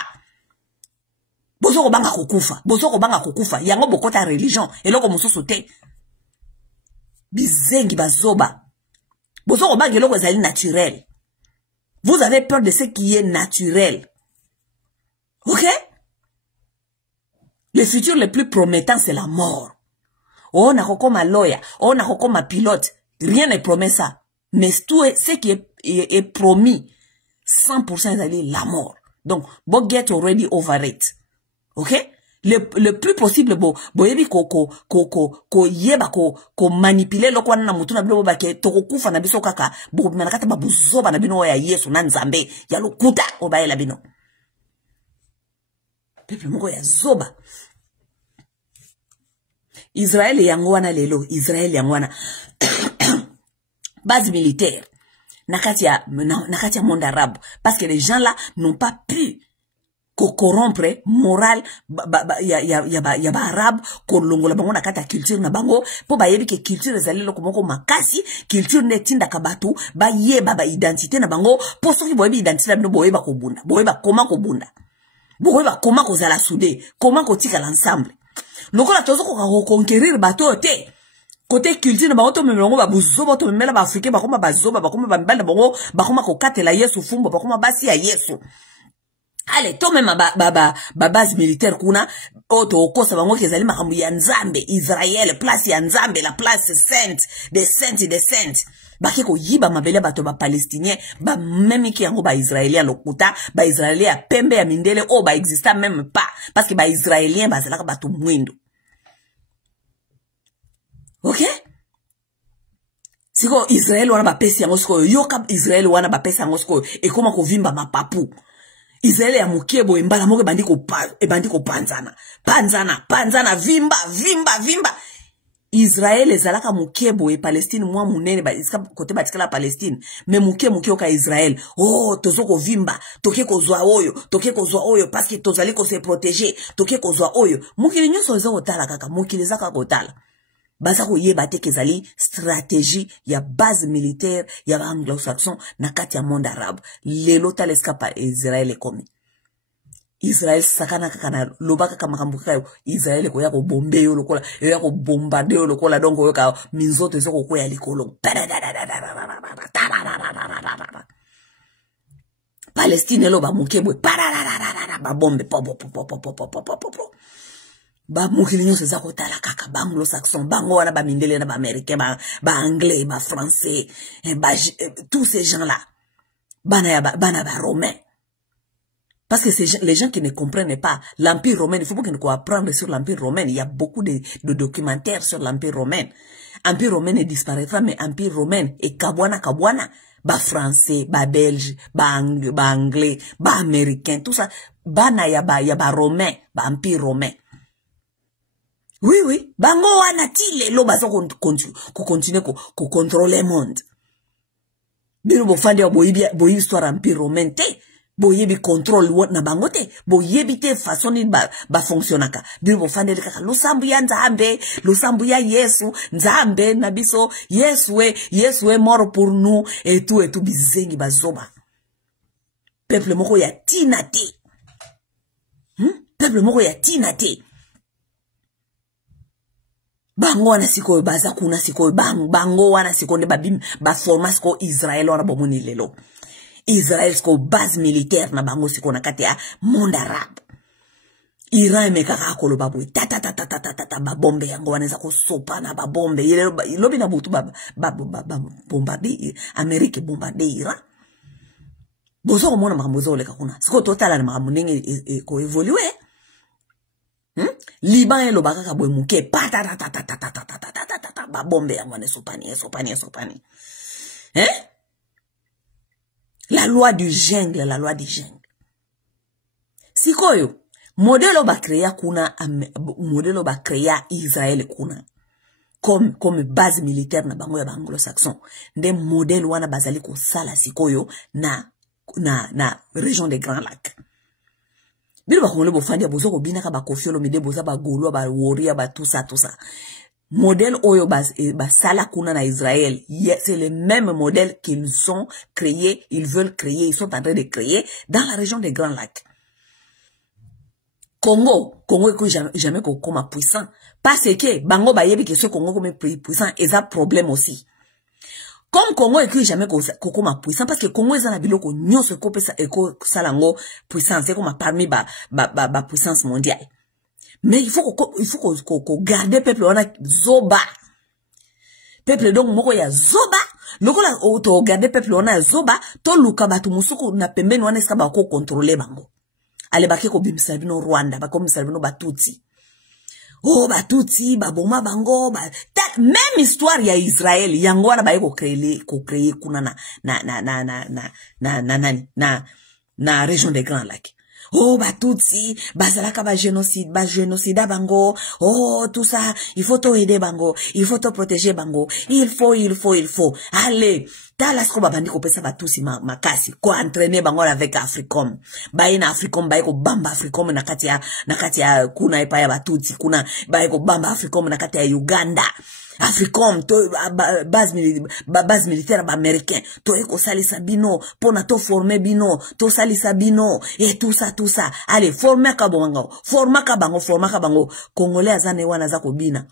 bozo ko banga kokufa yango bokota religion eloko mosusu te bizengi bazoba bozo ko banga eloko ezali naturel. Vous avez peur de ce qui est naturel. Ok? Le futur le plus promettant, c'est la mort. Oh, on a comme un lawyer, on a comme un pilote. Rien ne promet ça. Mais tout ce qui est promis, 100% c'est la mort. Donc, bon, get already over it. Ok? Le plus possible bo yebi ko yeba ko manipuler lokwana na mutu na bilo ba ke to kokufa na biso kaka bo manakata ba buzoba na bino ya Yesu na Nzambe ya lokuta obayela bino pepe moko ya zoba Israël yango wana lelo Israël yango wana base militaire nakati ya monde arabe parce que les gens là n'ont pas pu corrompre moral ya ba arabe ko longola bango na kata culture na bango po ba yebi ke culture ezali loko moko makasi culture netinda kabatu ba yeba ba identité na bango po soki boyebi identité na bino boyeba ko bunda boyeba koma ko zala soudé comment ko tika l'ensemble lokola tozo ko conquérir bato te côté culture na bango to memelongo ba buzoba to memela ba africain ba koma bazoba ba koma ba mbala bango ba koma ko katela Yesu fumbo ba koma basi ya Yesu. Allez, toi même base militaire kuna auto okosa bango kezali makambo ya Nzambe Israël place ya Nzambe la place sainte des saints baki ko yiba mabele bato ba palestinien ba même ki yango ba israélien lokuta ba israélien pembe ya mindele o ba exista même pas parce que ba israélien bazalaka bato mwindo. OK? Siko Israël wana ba pesi yango siko yoka Israël wana ba pesi yango siko e koma ko vimba mapapu Israël ya mukebo embala moko ebandi ko panzana vimba Israël ezalaka mukebo e Palestine mwa munene ba iska kote batikala Palestine mais muke oka Israël oh tozoko vimba toke kozwa oyo parce que tozali ko se protéger toke kozwa oyo mukili nyonso zo otala kaka mukili zaka kotala baza ko yeba te kezali stratégie ya base militaire ya anglo-saxon na kati ya monde arabe lelo taleska pa Israël komi Israël sakana kakana lobaka kama kambuka Israël ko ya ko bombe yo lokola ya ko bombarder yo lokola donc yo ka minzoto zo ko ya likolo Palestine lo ba mukebwe ba bombe ba mukili nyonso za kotala kaka ba anglo-saxon bango wana ba mindele na ba américain ba anglais ba français tous ces gens là bana ba romain parce que les gens qui ne comprennent pas l'empire romain il faut qu'ils nous apprendre sur l'empire romain il y a beaucoup de documentaires sur l'empire romain ne disparaîtra mais empire romain et kabwana ba français ba belge ba anglais ba américain tout ça bana ya ba romain ba empire romain. Oui, bango wana ti lelo bazo ko continuer ko contrôler le monde. bino bofandi boyi histoire empire romain te boyebi contrôle na bango te boyebi te façon ni ba fonctionnaka bino bofandi kaka losambu ya nzambe losambu ya Yesu nzambe na biso Yesu est mort pour nous et tout bizengi bazoba peuple moko ya tina te peuple moko ya tina te bango wana sikoyo baza kuna sikoyo bango wana sikoyo nde ba forma sikoyo Israël wana bomoni lelo Israël sikoyo base militaire na bango sikoyo na kati ya monde arabe Iran mekaka koloba boy ta ba bombe yango wana za ko sopa na ba bombe lobi na butu ba bombarder Amérique bombarder Iran bozo ko mona makambo zo leka kuna sikoyo totala na makambo ndenge ko évoluer Liban lo baka boy muke pata ba bombe yango ne sopani la loi du jungle sikoyo modelo ba créer kuna modelo ba créer Israël kuna comme base militaire na bango ya anglo-saxon nde modèle wana bazali ko sala sikoyo na région des Grands Lacs bino bakongole bofandi bozo ko binaka ba kofiolo mide boza ba golo ba woria ba tout ça modèle oyo ba sala kuna na Israël c'est le même modèle qu'ils ont créé ils veulent créer ils sont en train de créer dans la région des Grands Lacs Congo que jamais comme puissant parce que bango ba yebi que ce Congo comme puissant et ça problème aussi comme Congo écrit jamais comme puissant parce que Congo est en biloko nyonso ko pesa eko salango puissance comme parmi ba puissance mondiale mais il faut qu'on garder peuple wana zoba peuple donc moko ya zoba lokola to garder peuple wana zoba to luka batu musuku na pembeni wana ska ba ko contrôler bango ale bake ko bimisa bino Rwanda ba ko bimisa bino Batutsi oh Batutsi baboma bango même histoire ya Israël yango wana ba ko créer kuna na région des Grands Lacs oh Batutsi bazalaka ba génocide bango oh tout ça il faut to aider bango il faut to protéger bango il faut allez talasko babandi ko pesa Batutsi makasi ko entraîner bango avec Africom baina Africom ko bamba Africom na kati ya kuna epa ya Batutsi kuna ko bamba Africom na kati ya Uganda Africom to base militaire américain to eko salisa bino pona to former bino to salisa bino et tout ça allez former ka bango congolais azane wana za ko bina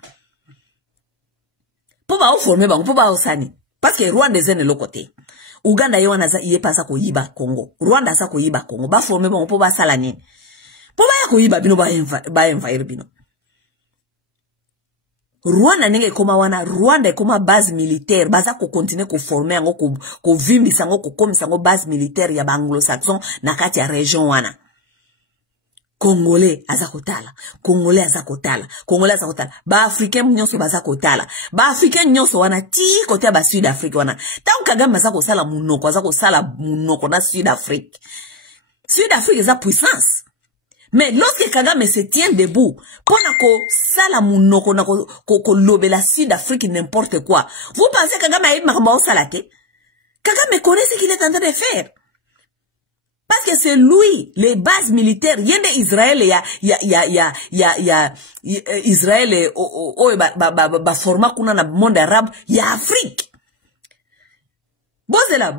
po ba o former bango po ba o sani parce que Rwanda zene le côté Uganda ye wana za iye pasa ko yiba Congo Rwanda sa ko yiba Congo ba former bango po ba sala nini po ba ya ko yiba bino ba envahir bino Rwanda nenge koma wana Rwanda koma base militaire baza ko continuer ko former ngo ko vimbisa ngo ko komisa ngo base militaire ya anglo-saxon na kati ya region wana Congolais azakotala ba africain nyonso bazakotala ba africain nyonso wana ti kote ba Sud Afrique wana tant Kagame azako sala munoko na Sud Afrique est puissance. Mais lorsque Kagame se tient debout, pour sala munoko na ko lobela Sud Afrique n'importe quoi. Vous pensez que Kagame a eu marmot salate? Kagame connaît ce qu'il est en train de faire. Parce que c'est lui, les bases militaires, il y a des Israël, Israël, format qu'on a dans le monde arabe, il y a Afrique. Bon, c'est là,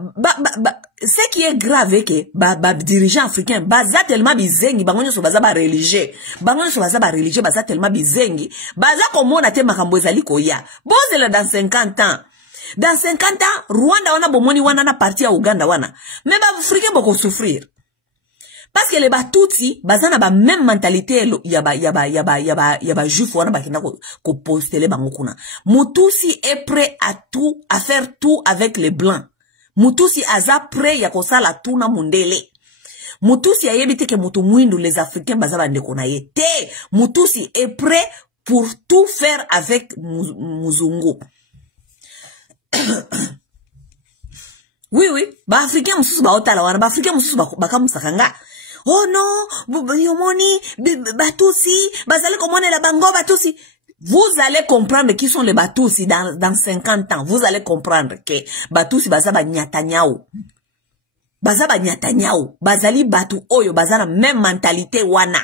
ce qui est grave, c'est que, dirigeants africains, baza tellement bizengi, bangonyo so baza religieux, baza tellement bizengi, baza comme on a te makambo ezali koya. Bon, c'est là, dans 50 ans. Dans 50 ans, Rwanda wana bomoni wana na parti ya Uganda wana. Mais Africains boko souffrir. Parce que les Batutsi, bazana ba même mentalité yaba juif wana bakina ko postele bango kuna. Mutusi est prêt à faire tout avec les blancs. Mutusi aza prêt ya kosala tout na mundele. Mutusi ayebite ke mutu mwindu les Africains bazaba ndeko na ye. Te, Mutusi est prêt pour tout faire avec Muzungu. Oui, ba Africain mususu ba otala wana, ba Africain mususu ba musakanga. Oh non, yomoni, Batutsi, bazali komone la bango Batutsi. Vous allez comprendre qui sont les Batoussi dans 50 ans. Vous allez comprendre que Batoussi bazaba Nyatanyao. Bazaba Nyatanyao. Bazali Batu Oyo. Bazala même mentalité wana.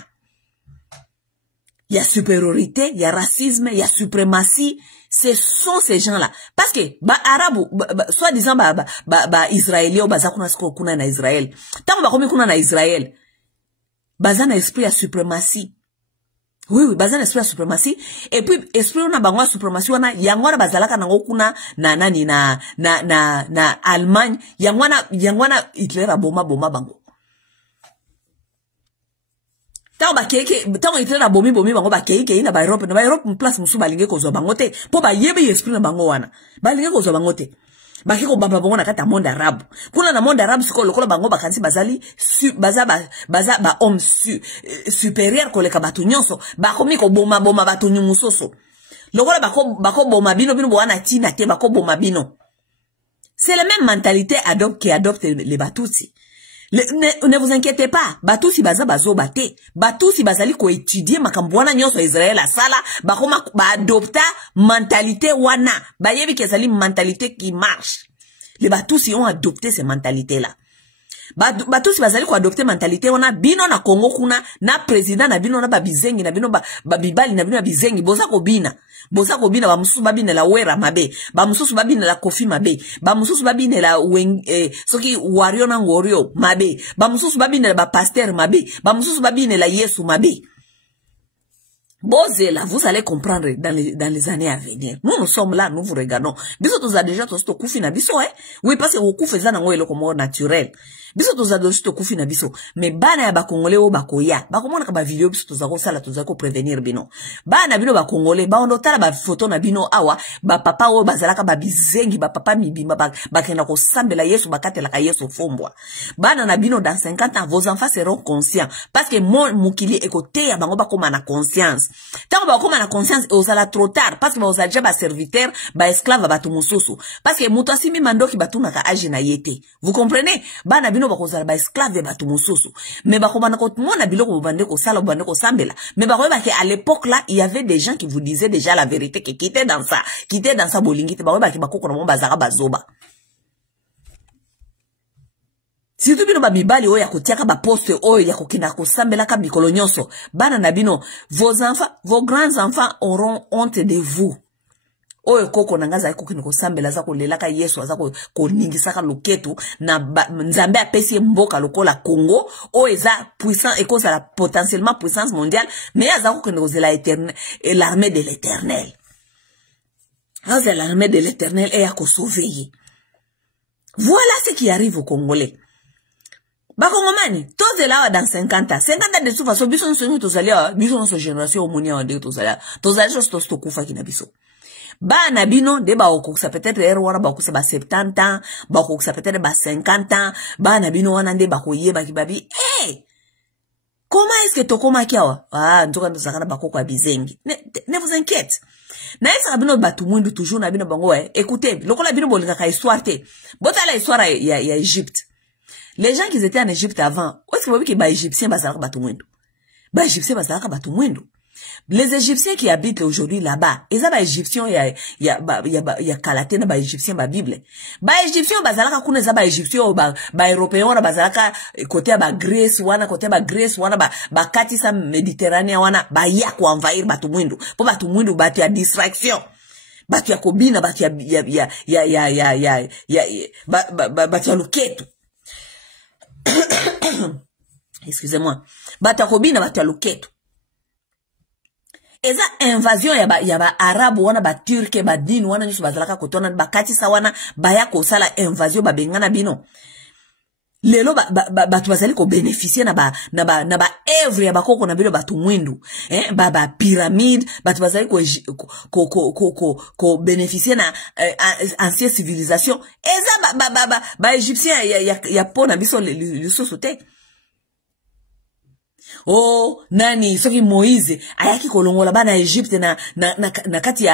Il y a supériorité, il y a racisme, il y a suprématie. Ce sont ces gens-là. Parce que, arabe, soi-disant, israélien, kuna na Israël. Tant que kuna na Israël, bazana esprit à suprématie. Oui, bazana esprit à suprématie. Et puis, esprit on a bangwa suprématie, on a, yangwana bazalaka nango kuna, na Allemagne, yangwana Hitler a boma bango. Tant Hitler a bomi bango ba kei na ba Europe place musu balinge kozwa bango te po ba yebe esprit na bango wana balinge kozwa bango te baki ko bamba bango na kata monde arabe kuna na monde arabe siko lokola bango bakansi bazali ba homme supérieur koleka batu nyonso bakomi ko boma batu nyumusoso lokola bako boma bino bwana tina te bako boma bino. C'est la même mentalité qui adopte les Batoussi. Ne vous inquiétez pas, Batoussi baza bazo bate, Batoussi bazali ko étudier makambwana nyonso Israël a sala, bakoma ba adopta mentalité wana, ba yebi kezali mentalité qui marche. Les Batoussi ont adopté ces mentalités-là. Batoussi bazali ko adopter mentalité wana bino na Congo kuna na président na bino na babizengi na bino babibali na bino babizengi boza ko bina ba mususu babine la wera mabe ba mususu babine la kofi mabe ba mususu babine la soki wario na ngorio mabe ba mususu babine la ba pasteur mabe ba mususu babine la Yesu mabe. Bozela, vous allez comprendre dans les années à venir. Nous sommes là, nous vous regardons. Biso toza déjà tosto kufi na biso, oui, parce que vous faisez na ngwe comme naturel. Biso toza tosto kufi na biso. Mais bana ya ba congolais o ba koya. Ba komona ka ba vidéo biso toza ko sala toza ko prévenir bino. Bana bino ba congolais ba ondotala ba photo na bino awa ba papa o bazalaka ba bizengi ba papa mibima ba kenda ko sambela Yesu bakatela ka Yesu fombwa. Bana na bino dans 50 ans vos enfants seront conscients parce que mon mukili ekote ya bango ba koma na conscience. Tant que vous avez conscience, vous allez trop tard parce que vous avez déjà serviteur, esclave à mususu. Parce que mutasi mi mando ki batu naka agi na yete. Vous comprenez? Bana bino bako zala esclave batu mususu. Mais bako bana ko mona biloko bande ko sala bande ko sambela. Mais bako ba que à l'époque là, il y avait des gens qui vous disaient déjà la vérité qui étaient dans ça bolingi te bako ba ki bako ko mo bazara bazoba. Si tu bino ba mibali oya kotiaka ba poste oya ya kokina ko sambela ka mikolo nyonso bana na bino vos enfants vos grands enfants auront honte de vous oyo koko na ngaza ko kina ko sambela za ko lelaka Yesu za ko ningisaka loketu na nzambe apesi mboka lokola Congo oyo za puissant et cause la potentiellement puissance mondiale mais za ko kina ko zela éternel et l'armée de l'Éternel. C'est l'armée de l'Éternel et à ko sauver. Voilà ce qui arrive aux Congolais. Bakongomani, tous là dans 50 ans. 50 ans de toute façon, bison sonyo tozalia, bison so génération omonia ande tozalia. Tozalia juste to kufa kina biso. Ba na bino de ba okoksa peut-être wana ba okoksa ba 70 ans, ba okoksa peut-être ba 50 ans, ba na bino wana nde ba koyeba kibabi. Comment est-ce que tokoma kiawa? Nzoka ndozakana bakoko abizengi. Ne vous inquiète. Na esa bino batu mwindu toujours na bino bango écoutez, lokola bino bolinga ka histoire te. Botala histoire ya Égypte. Les gens qui étaient en Égypte avant, où est-ce que vous voyez que les Égyptiens bazalaka batu mwendo? Les Égyptiens bazalaka batu mwendo. Les Égyptiens qui habitent aujourd'hui là-bas, ils ont Égyptiens ya Kalatena ba Égyptiens ba Bible. Ba Égyptiens bazalaka kuna za ba Égyptiens ba Européens wana bazalaka côté ba Grèce wana côté ba Grèce wana ba kati sa Méditerranée wana ba ya ko envahir batu mwendo. Po batu mwendo batu ya distraction. Batu ya kobina batu batu ya loketu. Excusez-moi. Batakobina bataluketu. Eza invasion ya ba arabu wana ba turke ba dini wana nyusu bazalaka kotona bakati sa wana baya ko sala invasion ba bengana bino. Lelo batu bazali ko bénéficier na ba œuvre ya bakoko na bino batu mwindu. Ba pyramide batu bazali ko bénéficier na ancienne civilisation. Eza ba égyptien ya pona biso le sosote. oh nani soki Moïse ayaki kolongola bana Egypte na kati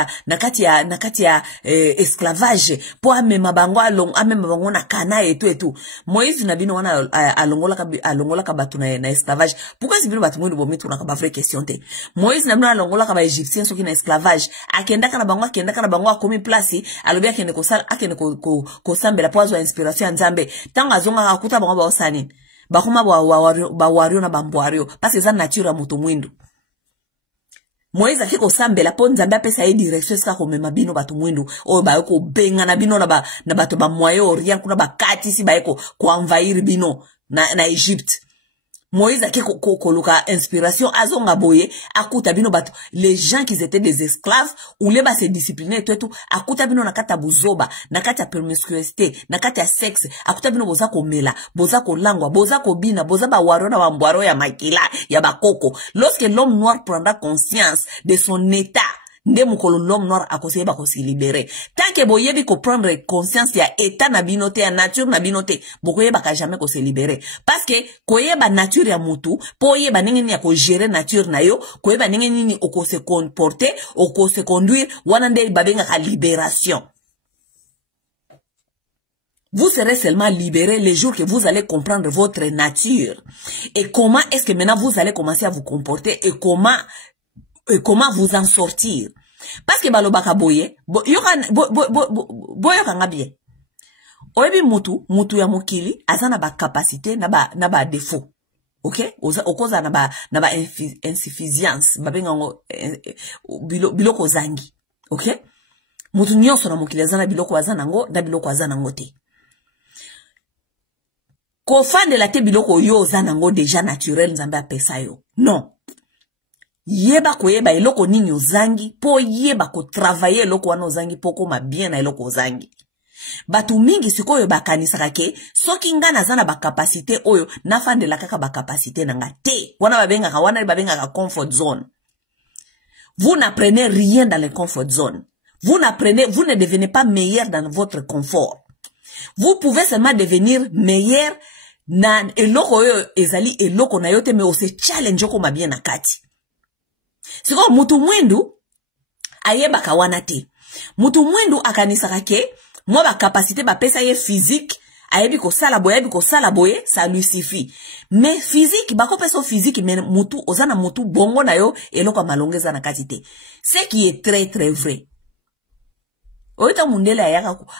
ya esclavage po amema bango na kana etu Moïse na bino wana alongola ka batu na esclavage. Pourquoi si bino batu mwindu bomitu na ka ba vraie question te? Moïse na bino alongola ka ba Egyptien soki na esclavage akenda kana bango akomi place alobi akende kosambela po azwa inspiration nzambe tanga zonga akuta bango ba osani bakoma ba wario na bamboario parce que ça nature ya mutu mwindu. Moïse akiko sambela po nzambe apesa ye direction sika komema bino batu mwindu oyo bayeko benga na bino na bato ba moyen orient kuna bakati si bayeko ko envahir bino na Egypte. Moïse akiko koluka inspiration azonga boye akuta bino bato les gens qui étaient des esclaves ou les ba se discipliner tout akuta bino na kata buzoba na kata promiscuité na kata sexe akuta bino boza ko mela boza ko langwa boza ko bina boza ba waro na bambwaro ya makila ya bakoko. Lorsque l'homme noir prendra conscience de son état nde mukolo l'homme noir akose ba ko se libérer. Tant que boyebi ko prendre conscience ya état na binote ya nature na binote bokoye ba ka jamais ko se libérer parce que koyeba nature ya mutu po yeba nini ya ko gérer nature na yo koyeba nini oko se comporter oko se conduire wana nde babenga ka libération. Vous serez seulement libéré les jours que vous allez comprendre votre nature et comment est-ce que maintenant vous allez commencer à vous comporter et comment vous en sortir. Parce que balobaka boye boyoka ngabie oyebi mutu ya mokili azana ba capacité na ba défaut. OK okoza na ba insuffisance babenga ngo biloko zangi. OK mutu nyonso na mokili azana biloko azana ngo na biloko azana ngo te. Ko fande la te biloko yo azana ngo déjà naturel nzambe apesa yo. Non. Yeba koyeba eloko nini ozangi po yeba ko travailler eloko wana ozangi poko ma bien na eloko ozangi. Batu mingi sikoyo bakanisaka ke soki nga nazana ba capacité oyo nafandela kaka ba capacité nanga te wana babenga comfort zone. Vous n'apprenez rien dans le comfort zone. Vous ne devenez pas meilleur dans votre confort. Vous pouvez seulement devenir meilleur na eloko oyo ezali eloko na yote me ose challenge ko ma bien na kati. Siko mutu mwindu ayeba kawana te. Mutu mwindu akanisaka ke mwa ba capacité ba pesa ye physique ayebi ko sala boye ça lui suffit. Mais physique bako peso physique mais mutu ozana mutu bongo na yo eloko malongeza na kati te. Ce qui est très très vrai. Oita mundele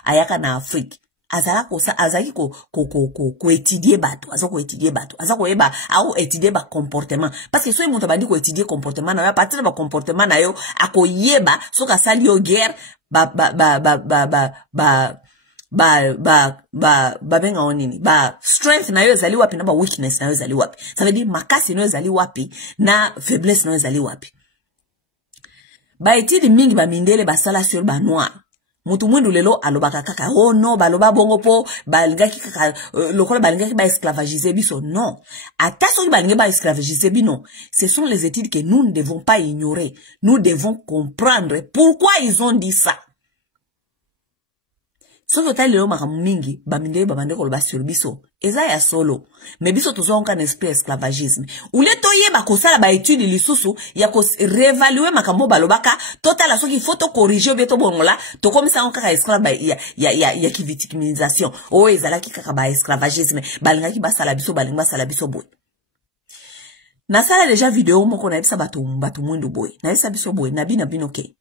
ayaka na Afrique. Azaki ko étudier batu, azako eba au étudier ba comportement parce que soit mutu badi ko étudier comportement na yo partir ba comportement na yo ako yeba soka sali yo guerre benga onini ba strength na yo ezali wapi na ba weakness na yo ezali wapi. Ça veut dire makasi na yo ezali wapi na faiblesse na yo ezali wapi. Ba étude mingi ba mindele ba sala sur ba noir. Mutu mwindu lelo alobaka kaka oh no baloba bongo po balingaki kaka lokola balingaki ba esclavagiser biso. Non, ata soki balingaki ba esclavagiser bino, ce sont les études que nous ne devons pas ignorer. Nous devons comprendre pourquoi ils ont dit ça. Soki otali lelo makamu mingi bamindele babande koloba sur biso eza ya solo mais biso tozonka na esprit esclavagisme ule toyeba kosala ba étude lisusu ya ko réévaluer makambo balobaka totala soki photo corriger beto bongola to komisa kaka esclave ya victimisation o ezalaki kaka ba esclavagisme balingaki basala biso boy. Na sala déjà vidéo moko na bisa batu mwindu boy na bisa biso boy na bino ke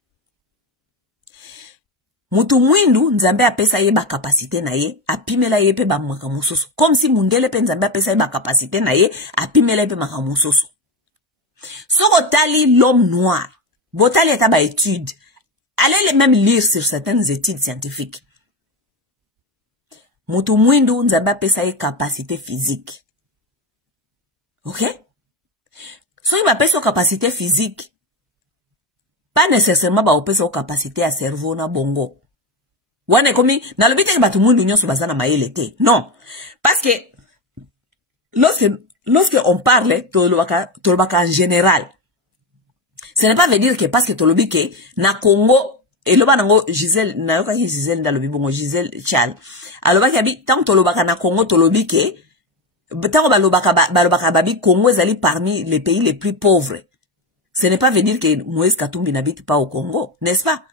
mutu mwindu nzambe apesa ye ba capacité na ye apimela ye pe ba makamususu comme si mundele pe nzambe apesa ye ba capacité na ye apimela ye pe makamususu. Soko tali l'homme noir botali eta ba étude allez même lire sur certaines études scientifiques. Mutu mwindu nzambe apesa ye capacité physique. OK? So il va apesa capacité physique pas nécessairement ba opesa capacité à cerveau na bongo. Wane komi na lobite batu mundu nyonso bazana maele te. Non. Parce que lorsque on parle tolobaka en général. Ce n'est pas veut dire que parce que tolobike na Congo eloba nango Gisèle na yoka Gisèle ndalobi bongo Gisèle Chal. Aloba ki abi tant tolobaka na Congo tolobike Tango balobaka babi Congo ezali parmi les pays les plus pauvres. Ce n'est pas veut dire que Moïse Katumbi n'habite pas au Congo, n'est-ce pas?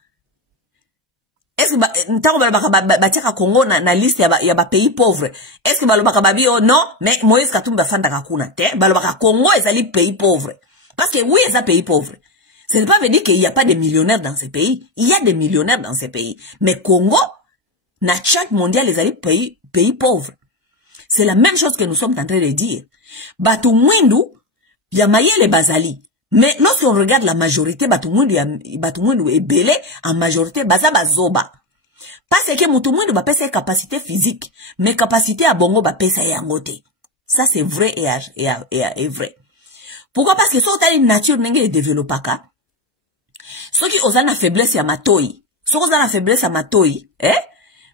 Est-ce que tango balobaka batiaka Congo na liste ya ba pays pauvres? Est-ce que balobaka babi oh non, mais Moïse Katumbi bafandaka kuna te, balobaka Congo ezali pays pauvre. Parce que oui, c'est un pays pauvre. Ce n'est pas veut dire qu'il n'y a pas de millionnaires dans ces pays. Il y a des millionnaires dans ces pays. Mais Congo, na charte mondiale, les alliés pays pauvres. C'est la même chose que nous sommes en train de dire. Batu Mwindu, yamaye les bazali. Mais lorsqu'on regarde la majorité, Batu Mwindu est belé, en majorité, baza bazoba. Parce que Mutu Mwindu ba pesa capacité physique, mais capacité à bongo ba pesa yangote. Ça c'est vrai et vrai. Pourquoi? Parce que so ta une nature nenge développaka. Ceux qui osent la faiblesse ya matoi, ceux qui osent la faiblesse ya matoi,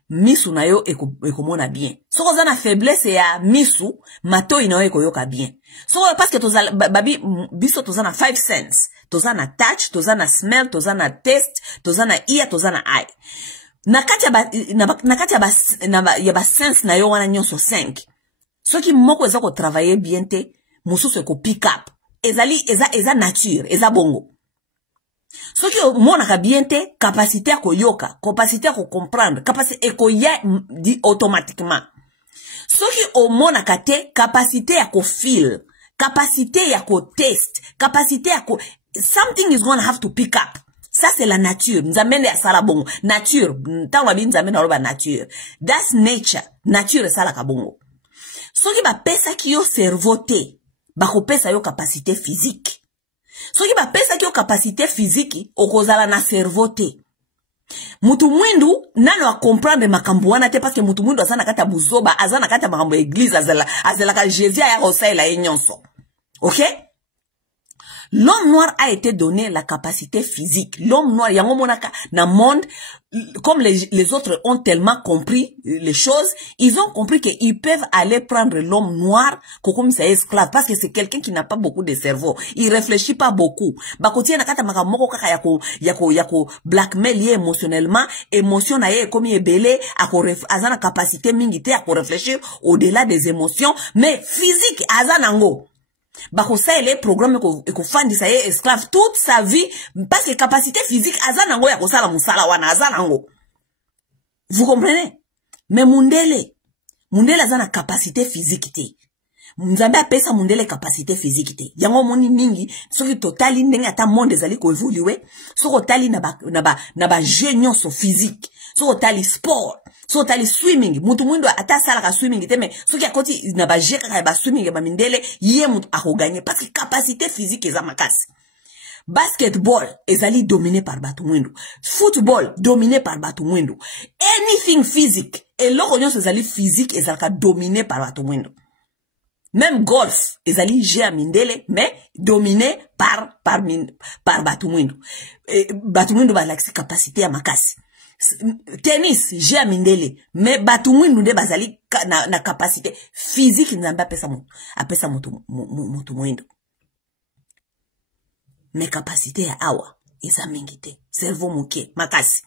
misu na yo ekomona bien. Ceux qui osent la faiblesse ya misu, matoi na yo ekoyoka bien. So parce que toza babi biso toza na 5 sense, toza na touch, toza na smell, toza na taste, toza na ear, toza na eye. Nakati ya ba sense na yo wana nyonso 5. Ceux qui moko eza ko travailler bien te, mususu ko pick up. Eza nature, eza bongo. Ce qui monaka bien te, capacité à koyoka, capacité à comprendre, capacité à koya dit automatiquement. Ce qui monaka te, capacité à ko feel, capacité à ko test, capacité à ko, something is gonna have to pick up. Ça c'est la nature. Nzamene ya sala bongo. Nature. Tango abi nzamene na roba nature. That's nature. Nature sala ka bongo. Ce qui ba pesa ki yo cerveau te, ba ko pesa yo capacité physique. So ki ba pesa ki yo capacité physique okozala na cerveau te. Mutu Mwindu nano a comprendre makambo wana te parce que Mutu Mwindu azana kata buzoba, azana kata makambo église, azela ka Jésus ya rosa la nyonso. OK? L'homme noir a été donné la capacité physique. L'homme noir, yango monaka na monde, comme les autres ont tellement compris les choses, ils ont compris qu'ils peuvent aller prendre l'homme noir comme ça esclave parce que c'est quelqu'un qui n'a pas beaucoup de cerveau. Il réfléchit pas beaucoup. Bakotie na kata makamoko kaka yako blackmail ye émotionnellement, émotion na ye comme belé azana capacité mingité à réfléchir au-delà des émotions, mais physique azanango. Bako ça les programmes ko fandi ça est esclave toute sa vie parce que capacité physique azanango ya ko sala musala wana azanango. Vous comprenez? Mais Mundele azana capacité physique te. Nzambe apesa Mundele capacité physique te. Yango moni mingi soki totali ndenge ata monde ezali ko évoluer, soko tali na ba génion so physique, soko tali sport. So tali swimming, mutu Mwindu ata sala ka swimming te mais soki akoti na ba jeka ba swimming ba mindele ye mutu akoganye parce que capacité physique eza makasi. Basketball ezali dominé par Batu Mwindu. Football dominé par Batu Mwindu. Anything physique et loko nyonso ezali physique ezalaka dominé par Batu Mwindu. Même golf ezali jeu mindele mais dominé par Batu Mwindu. Batu Mwindu ba la capacité ya makasi. Tennis, j'ai mindele, mais Batu Mwindu nde bazali na capacité physique nzambe apesa mutu Mwindu. Mais capacité ya awa, eza mingite, cerveau muke, makasi.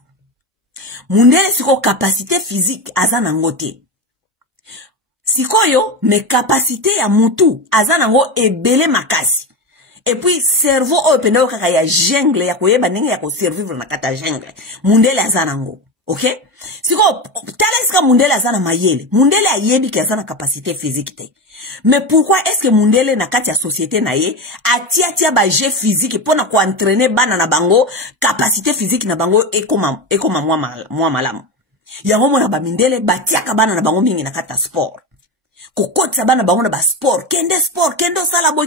Mundele siko capacité physique azana ngote. Sikoyo, mais capacité ya mutu azana ngo ebele makasi. Et puis cerveau openda kaka ya jungle ya koyeba ndenge ya ko survivre na kata jungle. Mundele azana ngo. OK? Siko taleska Mundele azana mayele. Mundele ayebi ki azana capacité physique te. Mais pourquoi est-ce que Mundele na kati ya société na ye atia ba jeu physique pona ko entraîner bana na bango capacité physique na bango ekoma mwa malamu. Yango mona ba Mindele batiaka bana na bango mingi na kata sport. Kokotsa bana bango na ba sport, kendo sala boy.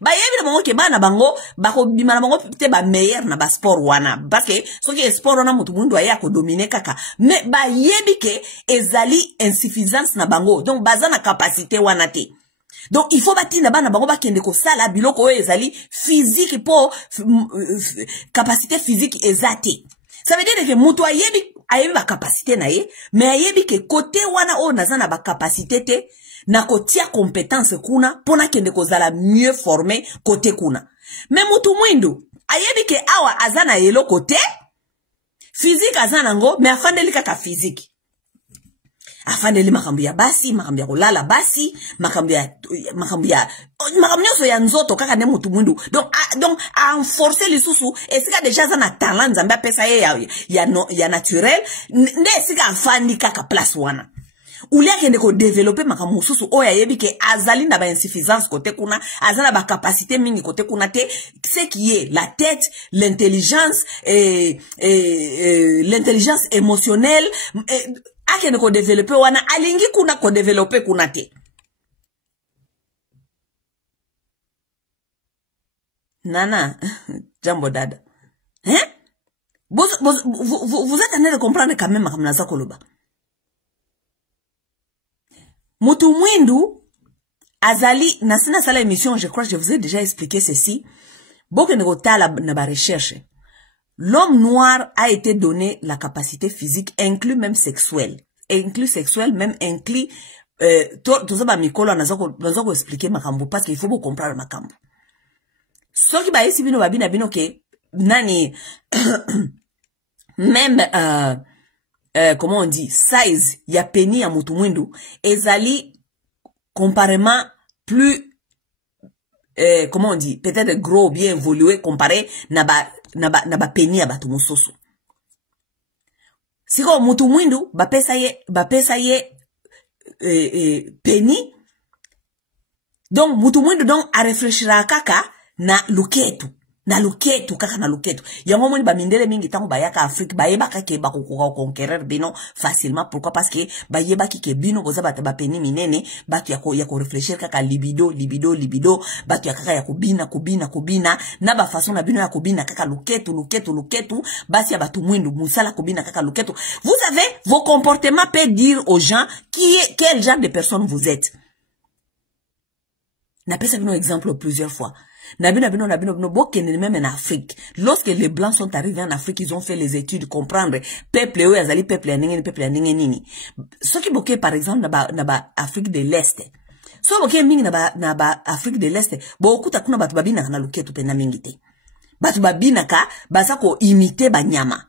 Ba yebi na bango ke bana bango bako bima na bango te ba meilleur na ba sport wana. Parce que soki sport wana mutu Mwindu aya ko dominer kaka. Mais ba yebi ke ezali insuffisance na bango. Donc baza na capacité wana te. Donc il faut batina bana bango bakende ko sala biloko oyo ezali physique po capacité physique ezate. Ça veut dire que mutu ayebi ba capacité na ye, mais ayebi ke côté wana o nazana ba capacité te na kotia compétence kuna pona kende kozala mieux formé côté kuna. Mais mutu Mwindu ayebi ke awa azana yelo côté physique azana ngo mais afandeli kaka physique. afandeli makambo ya basi, makambo ya kolala basi, makambo nyonso ya nzoto kaka ne mutu mwindu. Donc a enforcer lisusu esika deja za na talent nzambe apesa ye ya naturel nde esika afandi kaka place wana. Ulia kende ko développer makambo mususu oya yebi ke azali na ba insuffisance côté kuna, azala ba capacité mingi côté kuna te, ce qui est la tête, l'intelligence l'intelligence émotionnelle akende ko développer wana alingi kuna ko développer kuna te. Nana, jambo dada. Hein? Vous êtes en train de comprendre quand même comme naza koloba. Mutu mwindu azali nasina sala émission, je crois que je vous ai déjà expliqué ceci. Boke negota na ba recherche. L'homme noir a été donné la capacité physique, inclus même sexuelle. Inclus sexuel, même inclus tout ça ba mikolo nazako expliquer makambo parce qu'il faut comprendre makambo. Ce qui ba esi bino babina bino ke nani même comment on dit size ya peni ya mutu mwindu ezali comparément plus comment on dit peut-être gros bien évolué comparé na ba peni ya batu mususu. Siko mutu mwindu bapesa ye peni, donc mutu mwindu donc a réfléchira kaka na luketu kaka na luketu yango moni ba mindele mingi tango bayaka Afrique bayeba kake bakokoka conquérir bino facilement. Pourquoi? Parce que bayeba kike bino koza bata ba peni minene batu ya ko réfléchir kaka libido batu ya kaka ya kubina na ba façon na bino ya kubina kaka luketu basi ya batu mwindu musala kubina kaka luketu. Vous savez, vos comportements peuvent dire aux gens quel genre de personne vous êtes. N'a pas ça un exemple plusieurs fois. Nabino, même en Afrique. Lorsque les Blancs sont arrivés en Afrique, ils ont fait les études, comprendre peuple, peuple, ce qui bloquait, par exemple, naba Afrique de l'Est. Ce qui bloquait, naba Afrique de l'Est, beaucoup de gens babina na luketu pena mingite. Batu babina ka, basako imite banyama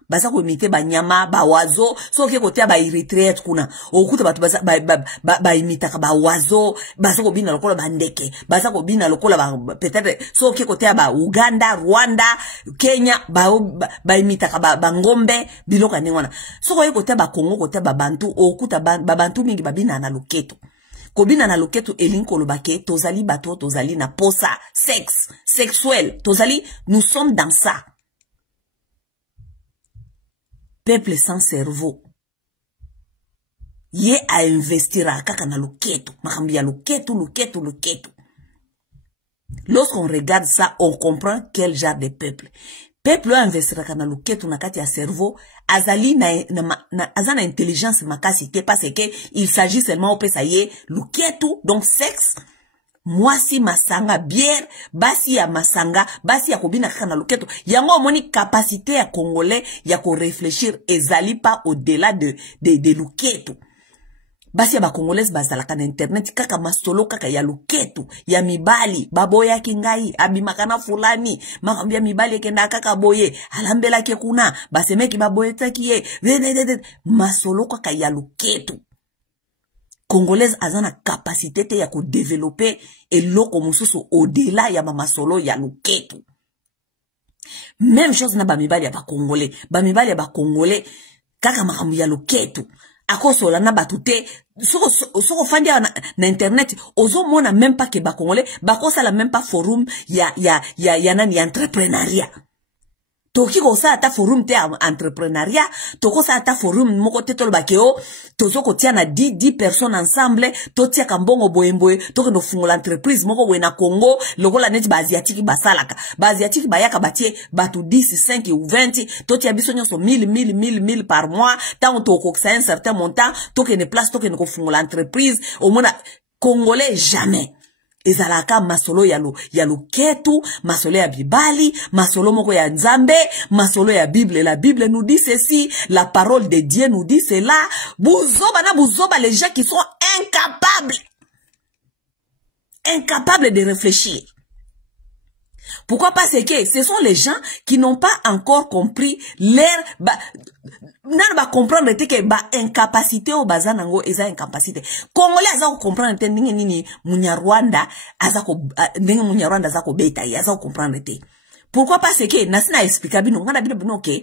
ba wazo, so ke kotea ba Eritrea kuna, okuta batu ba imita ka ba wazo, basako bina lokola ba ndeke, basako bina lokola ba peut-être so ke kotea ba Uganda, Rwanda, Kenya, ba imita ka ba ngombe, biloka ningwana. So ko kotea ba Congo, kotea ba Bantu, okuta ba Bantu mingi babina na luketu. Kobina na loketu elinkolo bake, tozali bato, tozali na posa, sexe, sexuel, tozali, nous sommes dans ça. Peuple sans cerveau. Ye a investir à kaka na loketu, makambia loketu. Lorsqu'on regarde ça, on comprend quel genre de peuple. Peuple a investir à na loketu na kati ya cerveau, azali azana intelligence makasi te parce que il s'agit seulement au pesaye luketu, donc sexe, mwasi masanga, bière, basi ya masanga, basi ya kobina kaka na luketu. Yango moni capacité ya congolais ya ko réfléchir ezali pas au-delà de luketu. Basi ya ba congolaise bazalaka na internet kaka masolo kaka ya luketu, ya mibali, baboya kingai, abimakana fulani, makambia mibali kenda kaka boye, alambela ke kuna, basemeki baboye takiye, masolo kaka ya luketu. Congolaise azana capacité te ya ko développer eloko mususu au-delà ya masolo ya luketu. Même chose na ba mibali ya ba congolais, kaka makambo ya luketu. Akosola na batute soko fandia na internet ozo mona même pas que ba congolais bakosa la même pas forum ya nani entrepreneuriat. Toki ko sa ata forum te entrepreneuriat, toko sa ata forum moko te tolo bakeo, tozo ko tia na 10 personnes ensemble, to tia kambongo boyemboye, toko no fungola entreprise moko we na Congo, lokola neti ba asiatique basalaka. Ba asiatique bayaka batie batu 10, 5 ou 20, to tia biso nyonso 1000 par mois, tant toko sa un certain montant, toko ne place toko no fungola entreprise, au mona congolais jamais. Ezalaka masolo ya luketu, masolo ya bibali, masolo moko ya nzambe, masolo ya Bible. La Bible nous dit ceci, la parole de Dieu nous dit cela. Bouzoba, les gens qui sont incapables de réfléchir. Pourquoi? Parce que ce sont les gens qui n'ont pas encore compris leur Nan ba comprendre te que ba incapacité au bazanango eza incapacité. Congolais aza ko comprendre te ndenge nini Munyarwanda aza ko ndenge Munyarwanda aza ko beta aza ko comprendre te. Pourquoi parce que nasina expliquer bino ngana bino que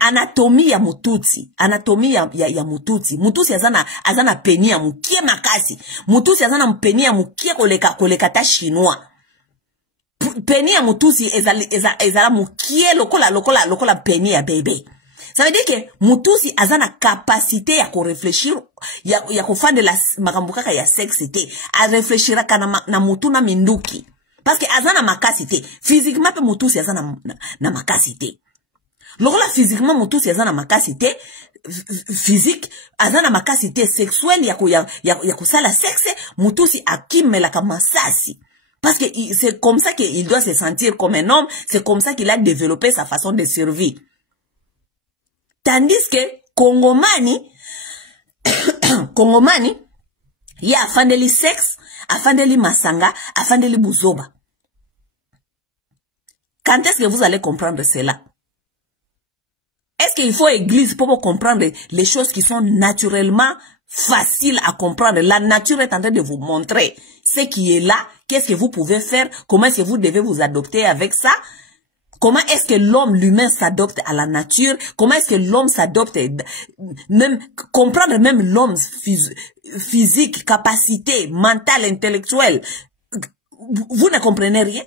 anatomie ya Mututsi, anatomie ya Mututsi. Mututsi azana peni ya mukie makasi. Mututsi azana mpeni ya mukie koleka ta chinois. Peni ya Mututsi ezala mukie lokola peni ya bébé. Ça veut dire que Mututsi azana capacité ya ko réfléchir ya ko fande la makambukaka ya sexité a réfléchira kana na mutu na minduki parce que azana makasité physiquement pe Mututsi azana na makasité lokola physiquement Mututsi azana makasité physique azana makasité sexuelle ya ko sala sexe Mututsi akimela kama masasi parce que c'est comme ça qu'il doit se sentir comme un homme, c'est comme ça qu'il a développé sa façon de survie. Tandis que Kongomani, il y a afandeli sexe, afandeli masanga, afandeli buzoba. Quand est-ce que vous allez comprendre cela? Est-ce qu'il faut église pour comprendre les choses qui sont naturellement faciles à comprendre? La nature est en train de vous montrer ce qui est là, qu'est-ce que vous pouvez faire, comment est-ce que vous devez vous adopter avec ça. Comment est-ce que l'homme l'humain s'adopte à la nature? Comment est-ce que l'homme s'adopte? Même, comprendre même l'homme physique, capacité, mentale, intellectuelle. Vous ne comprenez rien?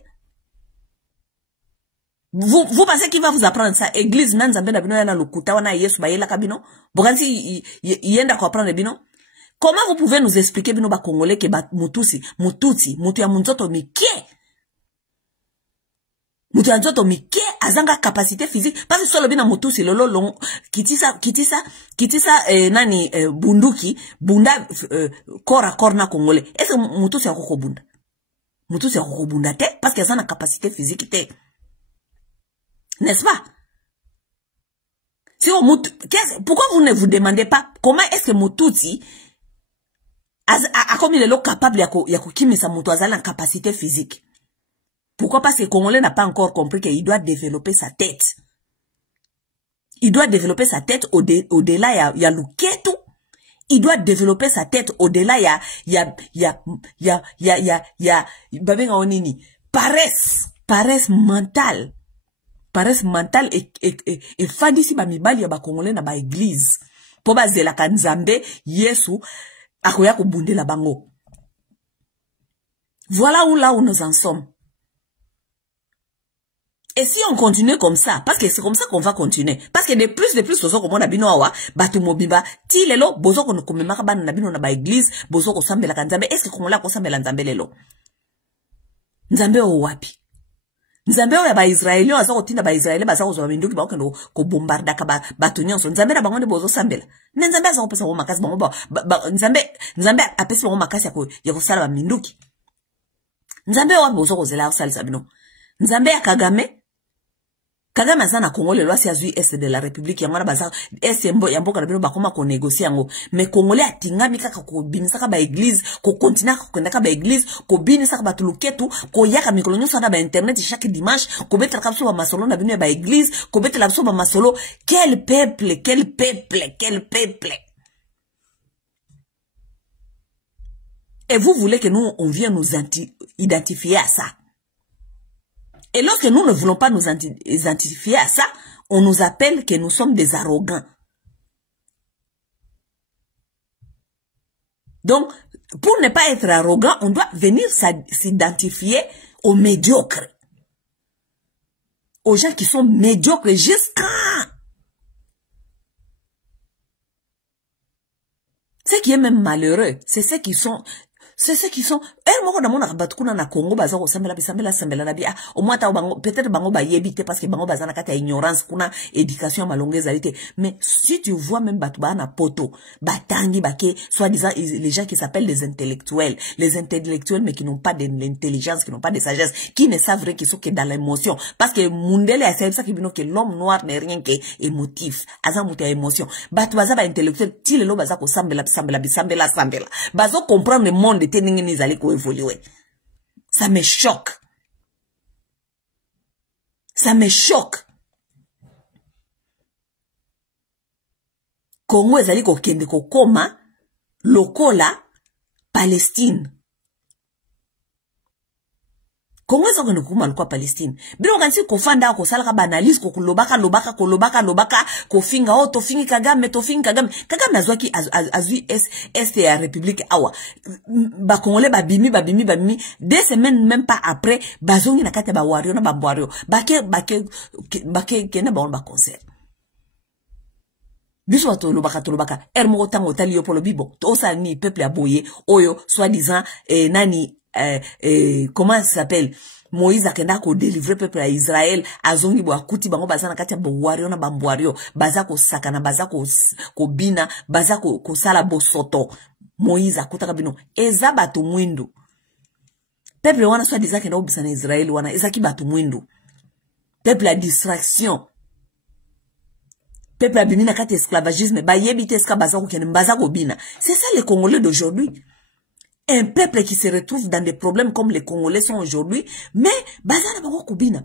Vous pensez qu'il va vous apprendre ça? Église, nanzambe na bino yana lukuta wana yesu ba yela kabino? Bogansi yenda ko apprendre bino? Comment vous pouvez nous expliquer bino ba congolais que ba Mututsi, mutu ya munzoto mikie? Mutu ya nzoto mike azanga capacité physique parce que solo bina Mututsi lolo long kitisa nani bunduki bunda corps à corps na congolais. Est-ce que Mututsi ya koko bunda? Mututsi ya koko bunda te parce que azana capacité physique te. N'est-ce pas? Si pourquoi vous ne vous demandez pas comment est-ce que Mututsi a comme il est capable ya kimisa mutu azala capacité physique? Pourquoi? Parce que le Congolais n'a pas encore compris qu'il doit développer sa tête. Il doit développer sa tête au-delà, il y a Luketu. Il doit développer sa tête au-delà, il y a paresse mentale. Paresse mentale et fadisi ba mibali ya ba Congolais na ba église. Po ba zela kanzambe, Yesu, akoya kubunde la bango. Voilà où nous en sommes. Et si on continue comme ça, parce que c'est comme ça qu'on va continuer, parce que de plus, bozo ko mona bino awa, batu mobimba, ti lelo, bozo ko komemaka bana na bino na ba église, bozo ko sambela kanzambe, est-ce que kongola ko sambela nzambe lelo? Nzambe o wapi? Nzambe o ya ba Israeli, aza ko tinda ba Israeli, baza ko zo minduki ba okendo ko bombarda ka batu nyonso, nzambe na bango ne bozo sambela. Ne nzambe aza ko pesa ko makasi bango nzambe apesi bango makasi ya ko sala ba minduki. Nzambe o bozo ko zela ko salisa bino. Nzambe ya Kagame azana Congo le loi si azui est de la République yangwana baza est yamboka na bino bakoma ko négocier yango mais Congolais atingami kaka ko binisaka ba église ko continue ko ndaka ba église ko binisaka ba tuluketu ko yaka mikolo nyonso na ba internet chaque dimanche ko betela kapso ba masolo na bino ba église ko betela kapso ba masolo. Quel peuple et vous voulez que nous on vienne nous identifier à ça? Et lorsque nous ne voulons pas nous identifier à ça, on nous appelle que nous sommes des arrogants. Donc, pour ne pas être arrogant, on doit venir s'identifier aux médiocres. Aux gens qui sont médiocres jusqu'à... Ce qui est même malheureux, c'est ceux qui sont... moko na mona batukuna na Congo baza ko sambela na bia au moins ta bango peut-être bango ba yebite parce que bango baza na kata ya ignorance kuna éducation malongezaalité. Mais si tu vois même batuba na poto batangi bake soi-disant les gens qui s'appellent les intellectuels mais qui n'ont pas de l'intelligence, qui n'ont pas de sagesse, qui ne savent rien, qui sont que dans l'émotion parce que mundele a ça qui bino que l'homme noir n'est rien que émotif aza mutu ya émotion batu baza ba intellectuel ti lelo baza ko sambela bazo comprendre le monde te ningi nizali ko évoluer. Ça me choque. Congo ezali kokende kokoma lokola Palestine. Congo ezali kokende kokoma lokola Palestine. Bino kanisi kofanda kosalaka banalise kolobaka kofinga o tofingi Kagame. Kagame nazwaki azui est ya République awa. Ba Congolais babimi 2 semaines même pas après bazongi na kati ba wario na bambwario. Bake kena ba concert. Biso bato lobaka moko tango tali yo polo bibo to sa ni peuple aboye oyo soi-disant nani comment ça s'appelle Moïse akenda ko délivrer peuple à Israël azongi bo akuti bango bazana kati ya bowario na bambwario baza ko sakana baza ko bina baza ko sala bosoto Moïse akutaka bino eza bato mwindu peuple wana soi-disant kenda obisa na Israël wana ezaki bato mwindu peuple à distraction. Peuple abimi na kati esclavagisme, ba yebite eska bazako kene mbazako bina. C'est ça les Congolais d'aujourd'hui. Un peuple qui se retrouve dans des problèmes comme les Congolais sont aujourd'hui, mais bazana bango kobina.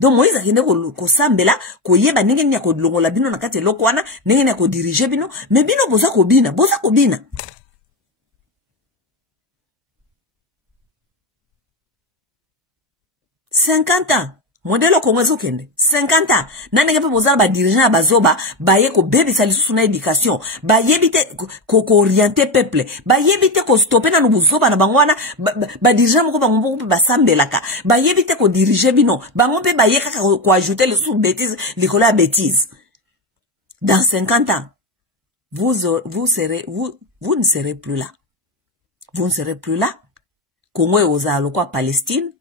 Donc Moïse akende ko sambela ko yeba ndenge nya ko longola bino na kati lokwana, ndenge nya ko diriger bino, mais bino boza ko bina. 50 ans. Modelo Congo ezokende 50 ans nanenge pe bozala ba dirigeant bazoba baye ko bebisa lisusu na éducation bayebite ko orienter peuple bayebite ko stopper na nubuzoba na bangwana ba dirigeant moko bango pe basambelaka bayebite ko diriger bino bango pe bayeka ko ajouter lisusu bêtise likolo ya bêtise. Dans 50 ans vous ne serez plus là. Vous ne serez plus là. Congo ezala lokwa Palestine.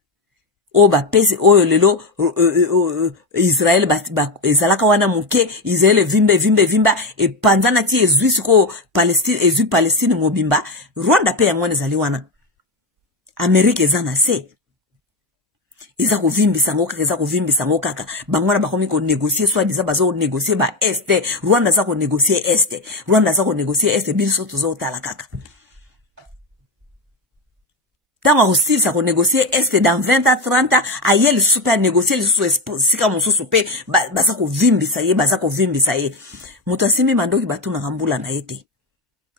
Oba pese oyo lelo Israël ezalaka wana muke Israël vimba e panzana ti ezui ko Palestine mobimba Rwanda pe yango ezali wana Amerika ezana se eza ko vimbisa ngokaka bangwana bakomi ko négocier soit disant bazo négocier ba est Rwanda za ko négocier est biso tozo tala kaka. Tant aussi ça qu'on négocier est-ce que dans 20 à 30 ans ayel super négocier le sous sika monso souper basa ko vimbi ça y mutasimi mandoki batuna rambula na yete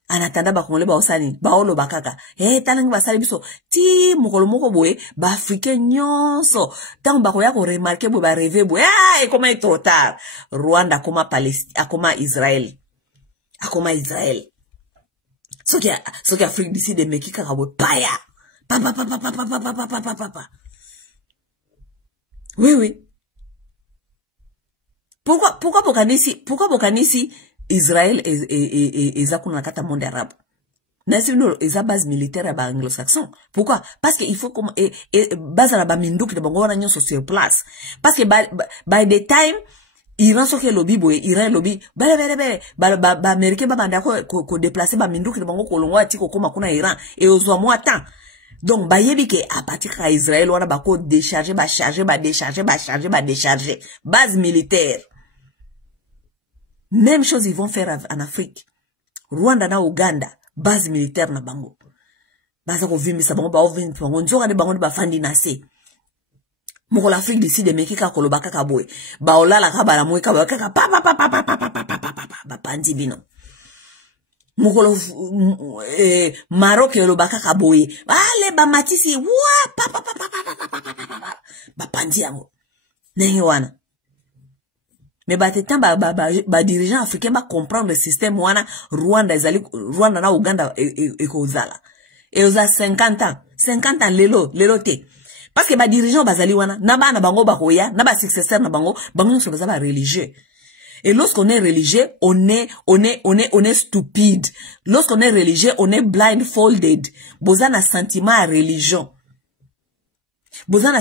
anatanda ba kongole ba osani ba olo bakaka talangi basali biso ti mokolo moko boye ba africain nyonso tant ba ko ya ko remarquer bo ba rêver bo et comment est trop tard Rwanda koma Palestine akoma Israël ce qui Afrique d'ici de mekika ka bo paya. Papa. Oui. Pourquoi bokanisi Israël et zakuna kata monde arabe. Nasi no eza base militaire ba anglo-saxon. Pourquoi? Parce que il faut comme base la ba minduki de bango wana nyonso sur place. Parce que by the time Iran soke lobby boy Iran lobby ba américain ba banda ko déplacer ba minduki de bango kolongo ati ko koma kuna Iran et ozwa moi temps. Donc, bayebi ke à partir de Israël, on a bako décharger. Base militaire. Même chose ils vont faire en Afrique. Rwanda na Uganda, base militaire na bango. Base ko vimbi sa bango ba ovini bango nzora de bango ba fandi na se. Moko l'Afrique d'ici de mekika kolobaka kaboy. Ba olala ka bala moy ka ba pandi bino. Mukolo Maroc lobaka kaboye ale ba matisi wa ba pandi yango nenge wana mais ba tetan ba dirigeant africain ba comprendre le système wana Rwanda na Uganda ekozala eoza 50 ans lelo te parce que ba dirigeant bazali wana na bana bango bakoya na ba successeur na bango nyonso baza ba religieux. Et lorsqu'on est religieux, on est stupide. Lorsqu'on est religieux, on est blindfolded. Boza na sentiment à religion. Boza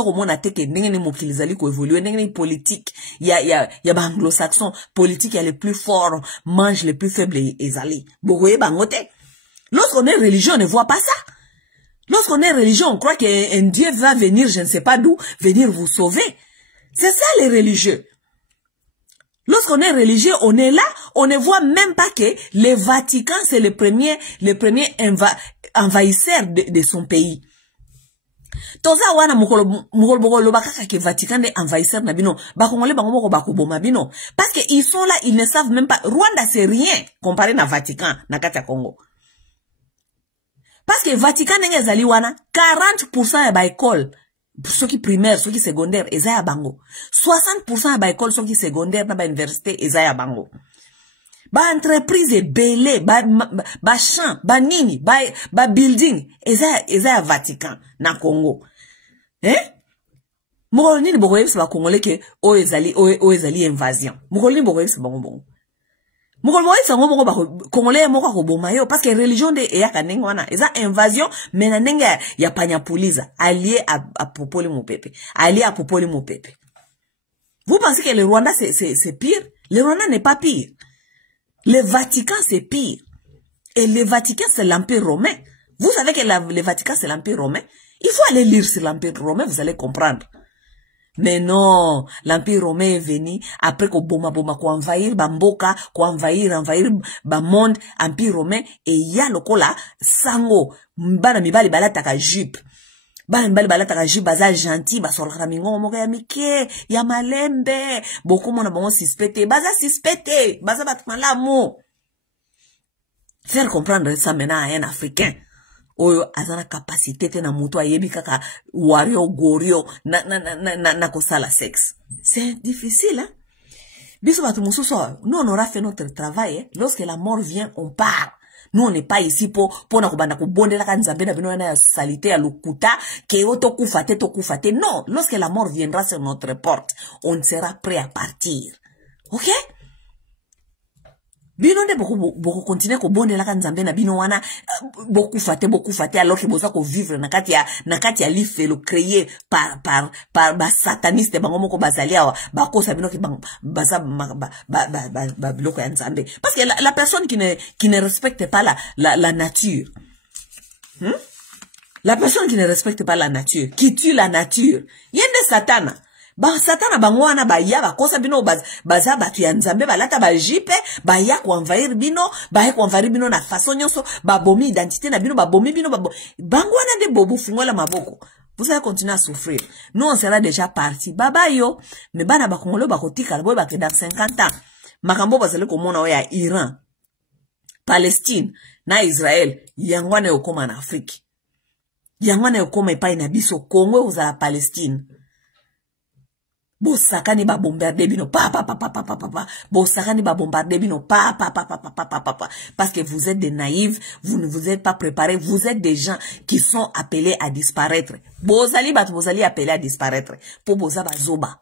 au moins na teke nengene mokilizali ko évoluer nengene politique. Ya ba anglo-saxon politique ya les plus forts mange les plus faibles et zali. Bogoye bangote. Lorsqu'on est religieux, on ne voit pas ça. Lorsqu'on est religieux, on croit qu'un Dieu va venir, je ne sais pas d'où, venir vous sauver. C'est ça les religieux. Lorsqu'on est religieux, on est là, on ne voit même pas que le Vatican, c'est le premier envahisseur de son pays. Toza wana mukolo bakaka ke Vatican de envahisseur na bino. Ba Congolais bango moko bakoboma bino. Parce que ils sont là, ils ne savent même pas. Rwanda c'est rien comparé na Vatican na kati ya Congo. Parce que Vatican nenge zali wana 40% ya ba école ceux qui primaire, ceux qui secondaire eza ya bango. 60% ya ba école ceux qui secondaire na ba université eza ya bango. Ba entreprise belé, ba champ, ba nini, ba building eza ya Vatican na Congo. Mokolo nini boko yebisa ba Congolais ke o ezali invasion. Mokolo nini boko yebisa bango bongo. Mokolo yebisa bango bongo ba Congolais moko ko boma yo parce que religion de eyaka ndenge wana eza invasion mais na ndenge ya panyapuliza allié à popoli mopepe. Allié à popoli mopepe. Vous pensez que le Rwanda c'est pire? Le Rwanda n'est pas pire. Le Vatican c'est pire. Et le Vatican c'est l'Empire romain. Vous savez que le Vatican c'est l'Empire romain? Il faut aller lire sur l'Empire romain, vous allez comprendre. Mais non, l'Empire romain est venu après qu'on boma qu'on envahir bamboka, qu'on envahir ba monde, Empire romain, et ya lokola sango, bana mibali balataka jupe. Bana mibali balataka jupe, baza gentil, basolaka mingo moka ya mike, ya malembe, beaucoup mona bango suspecté, baza batmalamu. Faire comprendre ça maintenant à un Africain. Oyo azana capacité te na mutu ayebi kaka wario gorio na kosala sexe. C'est difficile, hein? Biso batu mususu, nous on aura fait notre travail, hein? Lorsque la mort vient, on part. Nous on n'est pas ici pour na kubanda kubonde la kanzambe na bino na salité à lokuta ke oto kufate to kufate. Non, lorsque la mort viendra sur notre porte, on sera prêt à partir. OK? Bino nde boko continuer ko bonde la kanzambe na bino wana beaucoup fate alors que boza ko vivre na kati ya lifelo créé par ba sataniste bango moko bazalia ba kosa bino ki baza ba bloko ya nzambe parce que la personne qui ne respecte pas la nature, la personne qui ne respecte pas la nature, qui tue la nature, yende satana. Ba satana bangwana ba ya ba kosa bino baza batu ya nzambe balata ba jipe ba ya ko envahir bino na façon nyonso ba bomi identité na bino ba bomi bino bangwana de bobu fungola maboko. Vous allez continuer à souffrir. Nous on sera déjà parti. Baba yo me bana ba Congolais ba kotika boy ba ke dans 50 ans. Makambo bazale ko mona ya Iran, Palestine na Israël yangwana okoma na Afrique. Yangwana okoma epai na biso Congo uzala Palestine. Bosakani ba bombarder bino Bosakani ba bombarder bino parce que vous êtes des naïfs, vous ne vous êtes pas préparés, vous êtes des gens qui sont appelés à disparaître. Bosali appelés à disparaître pour boza bazoba.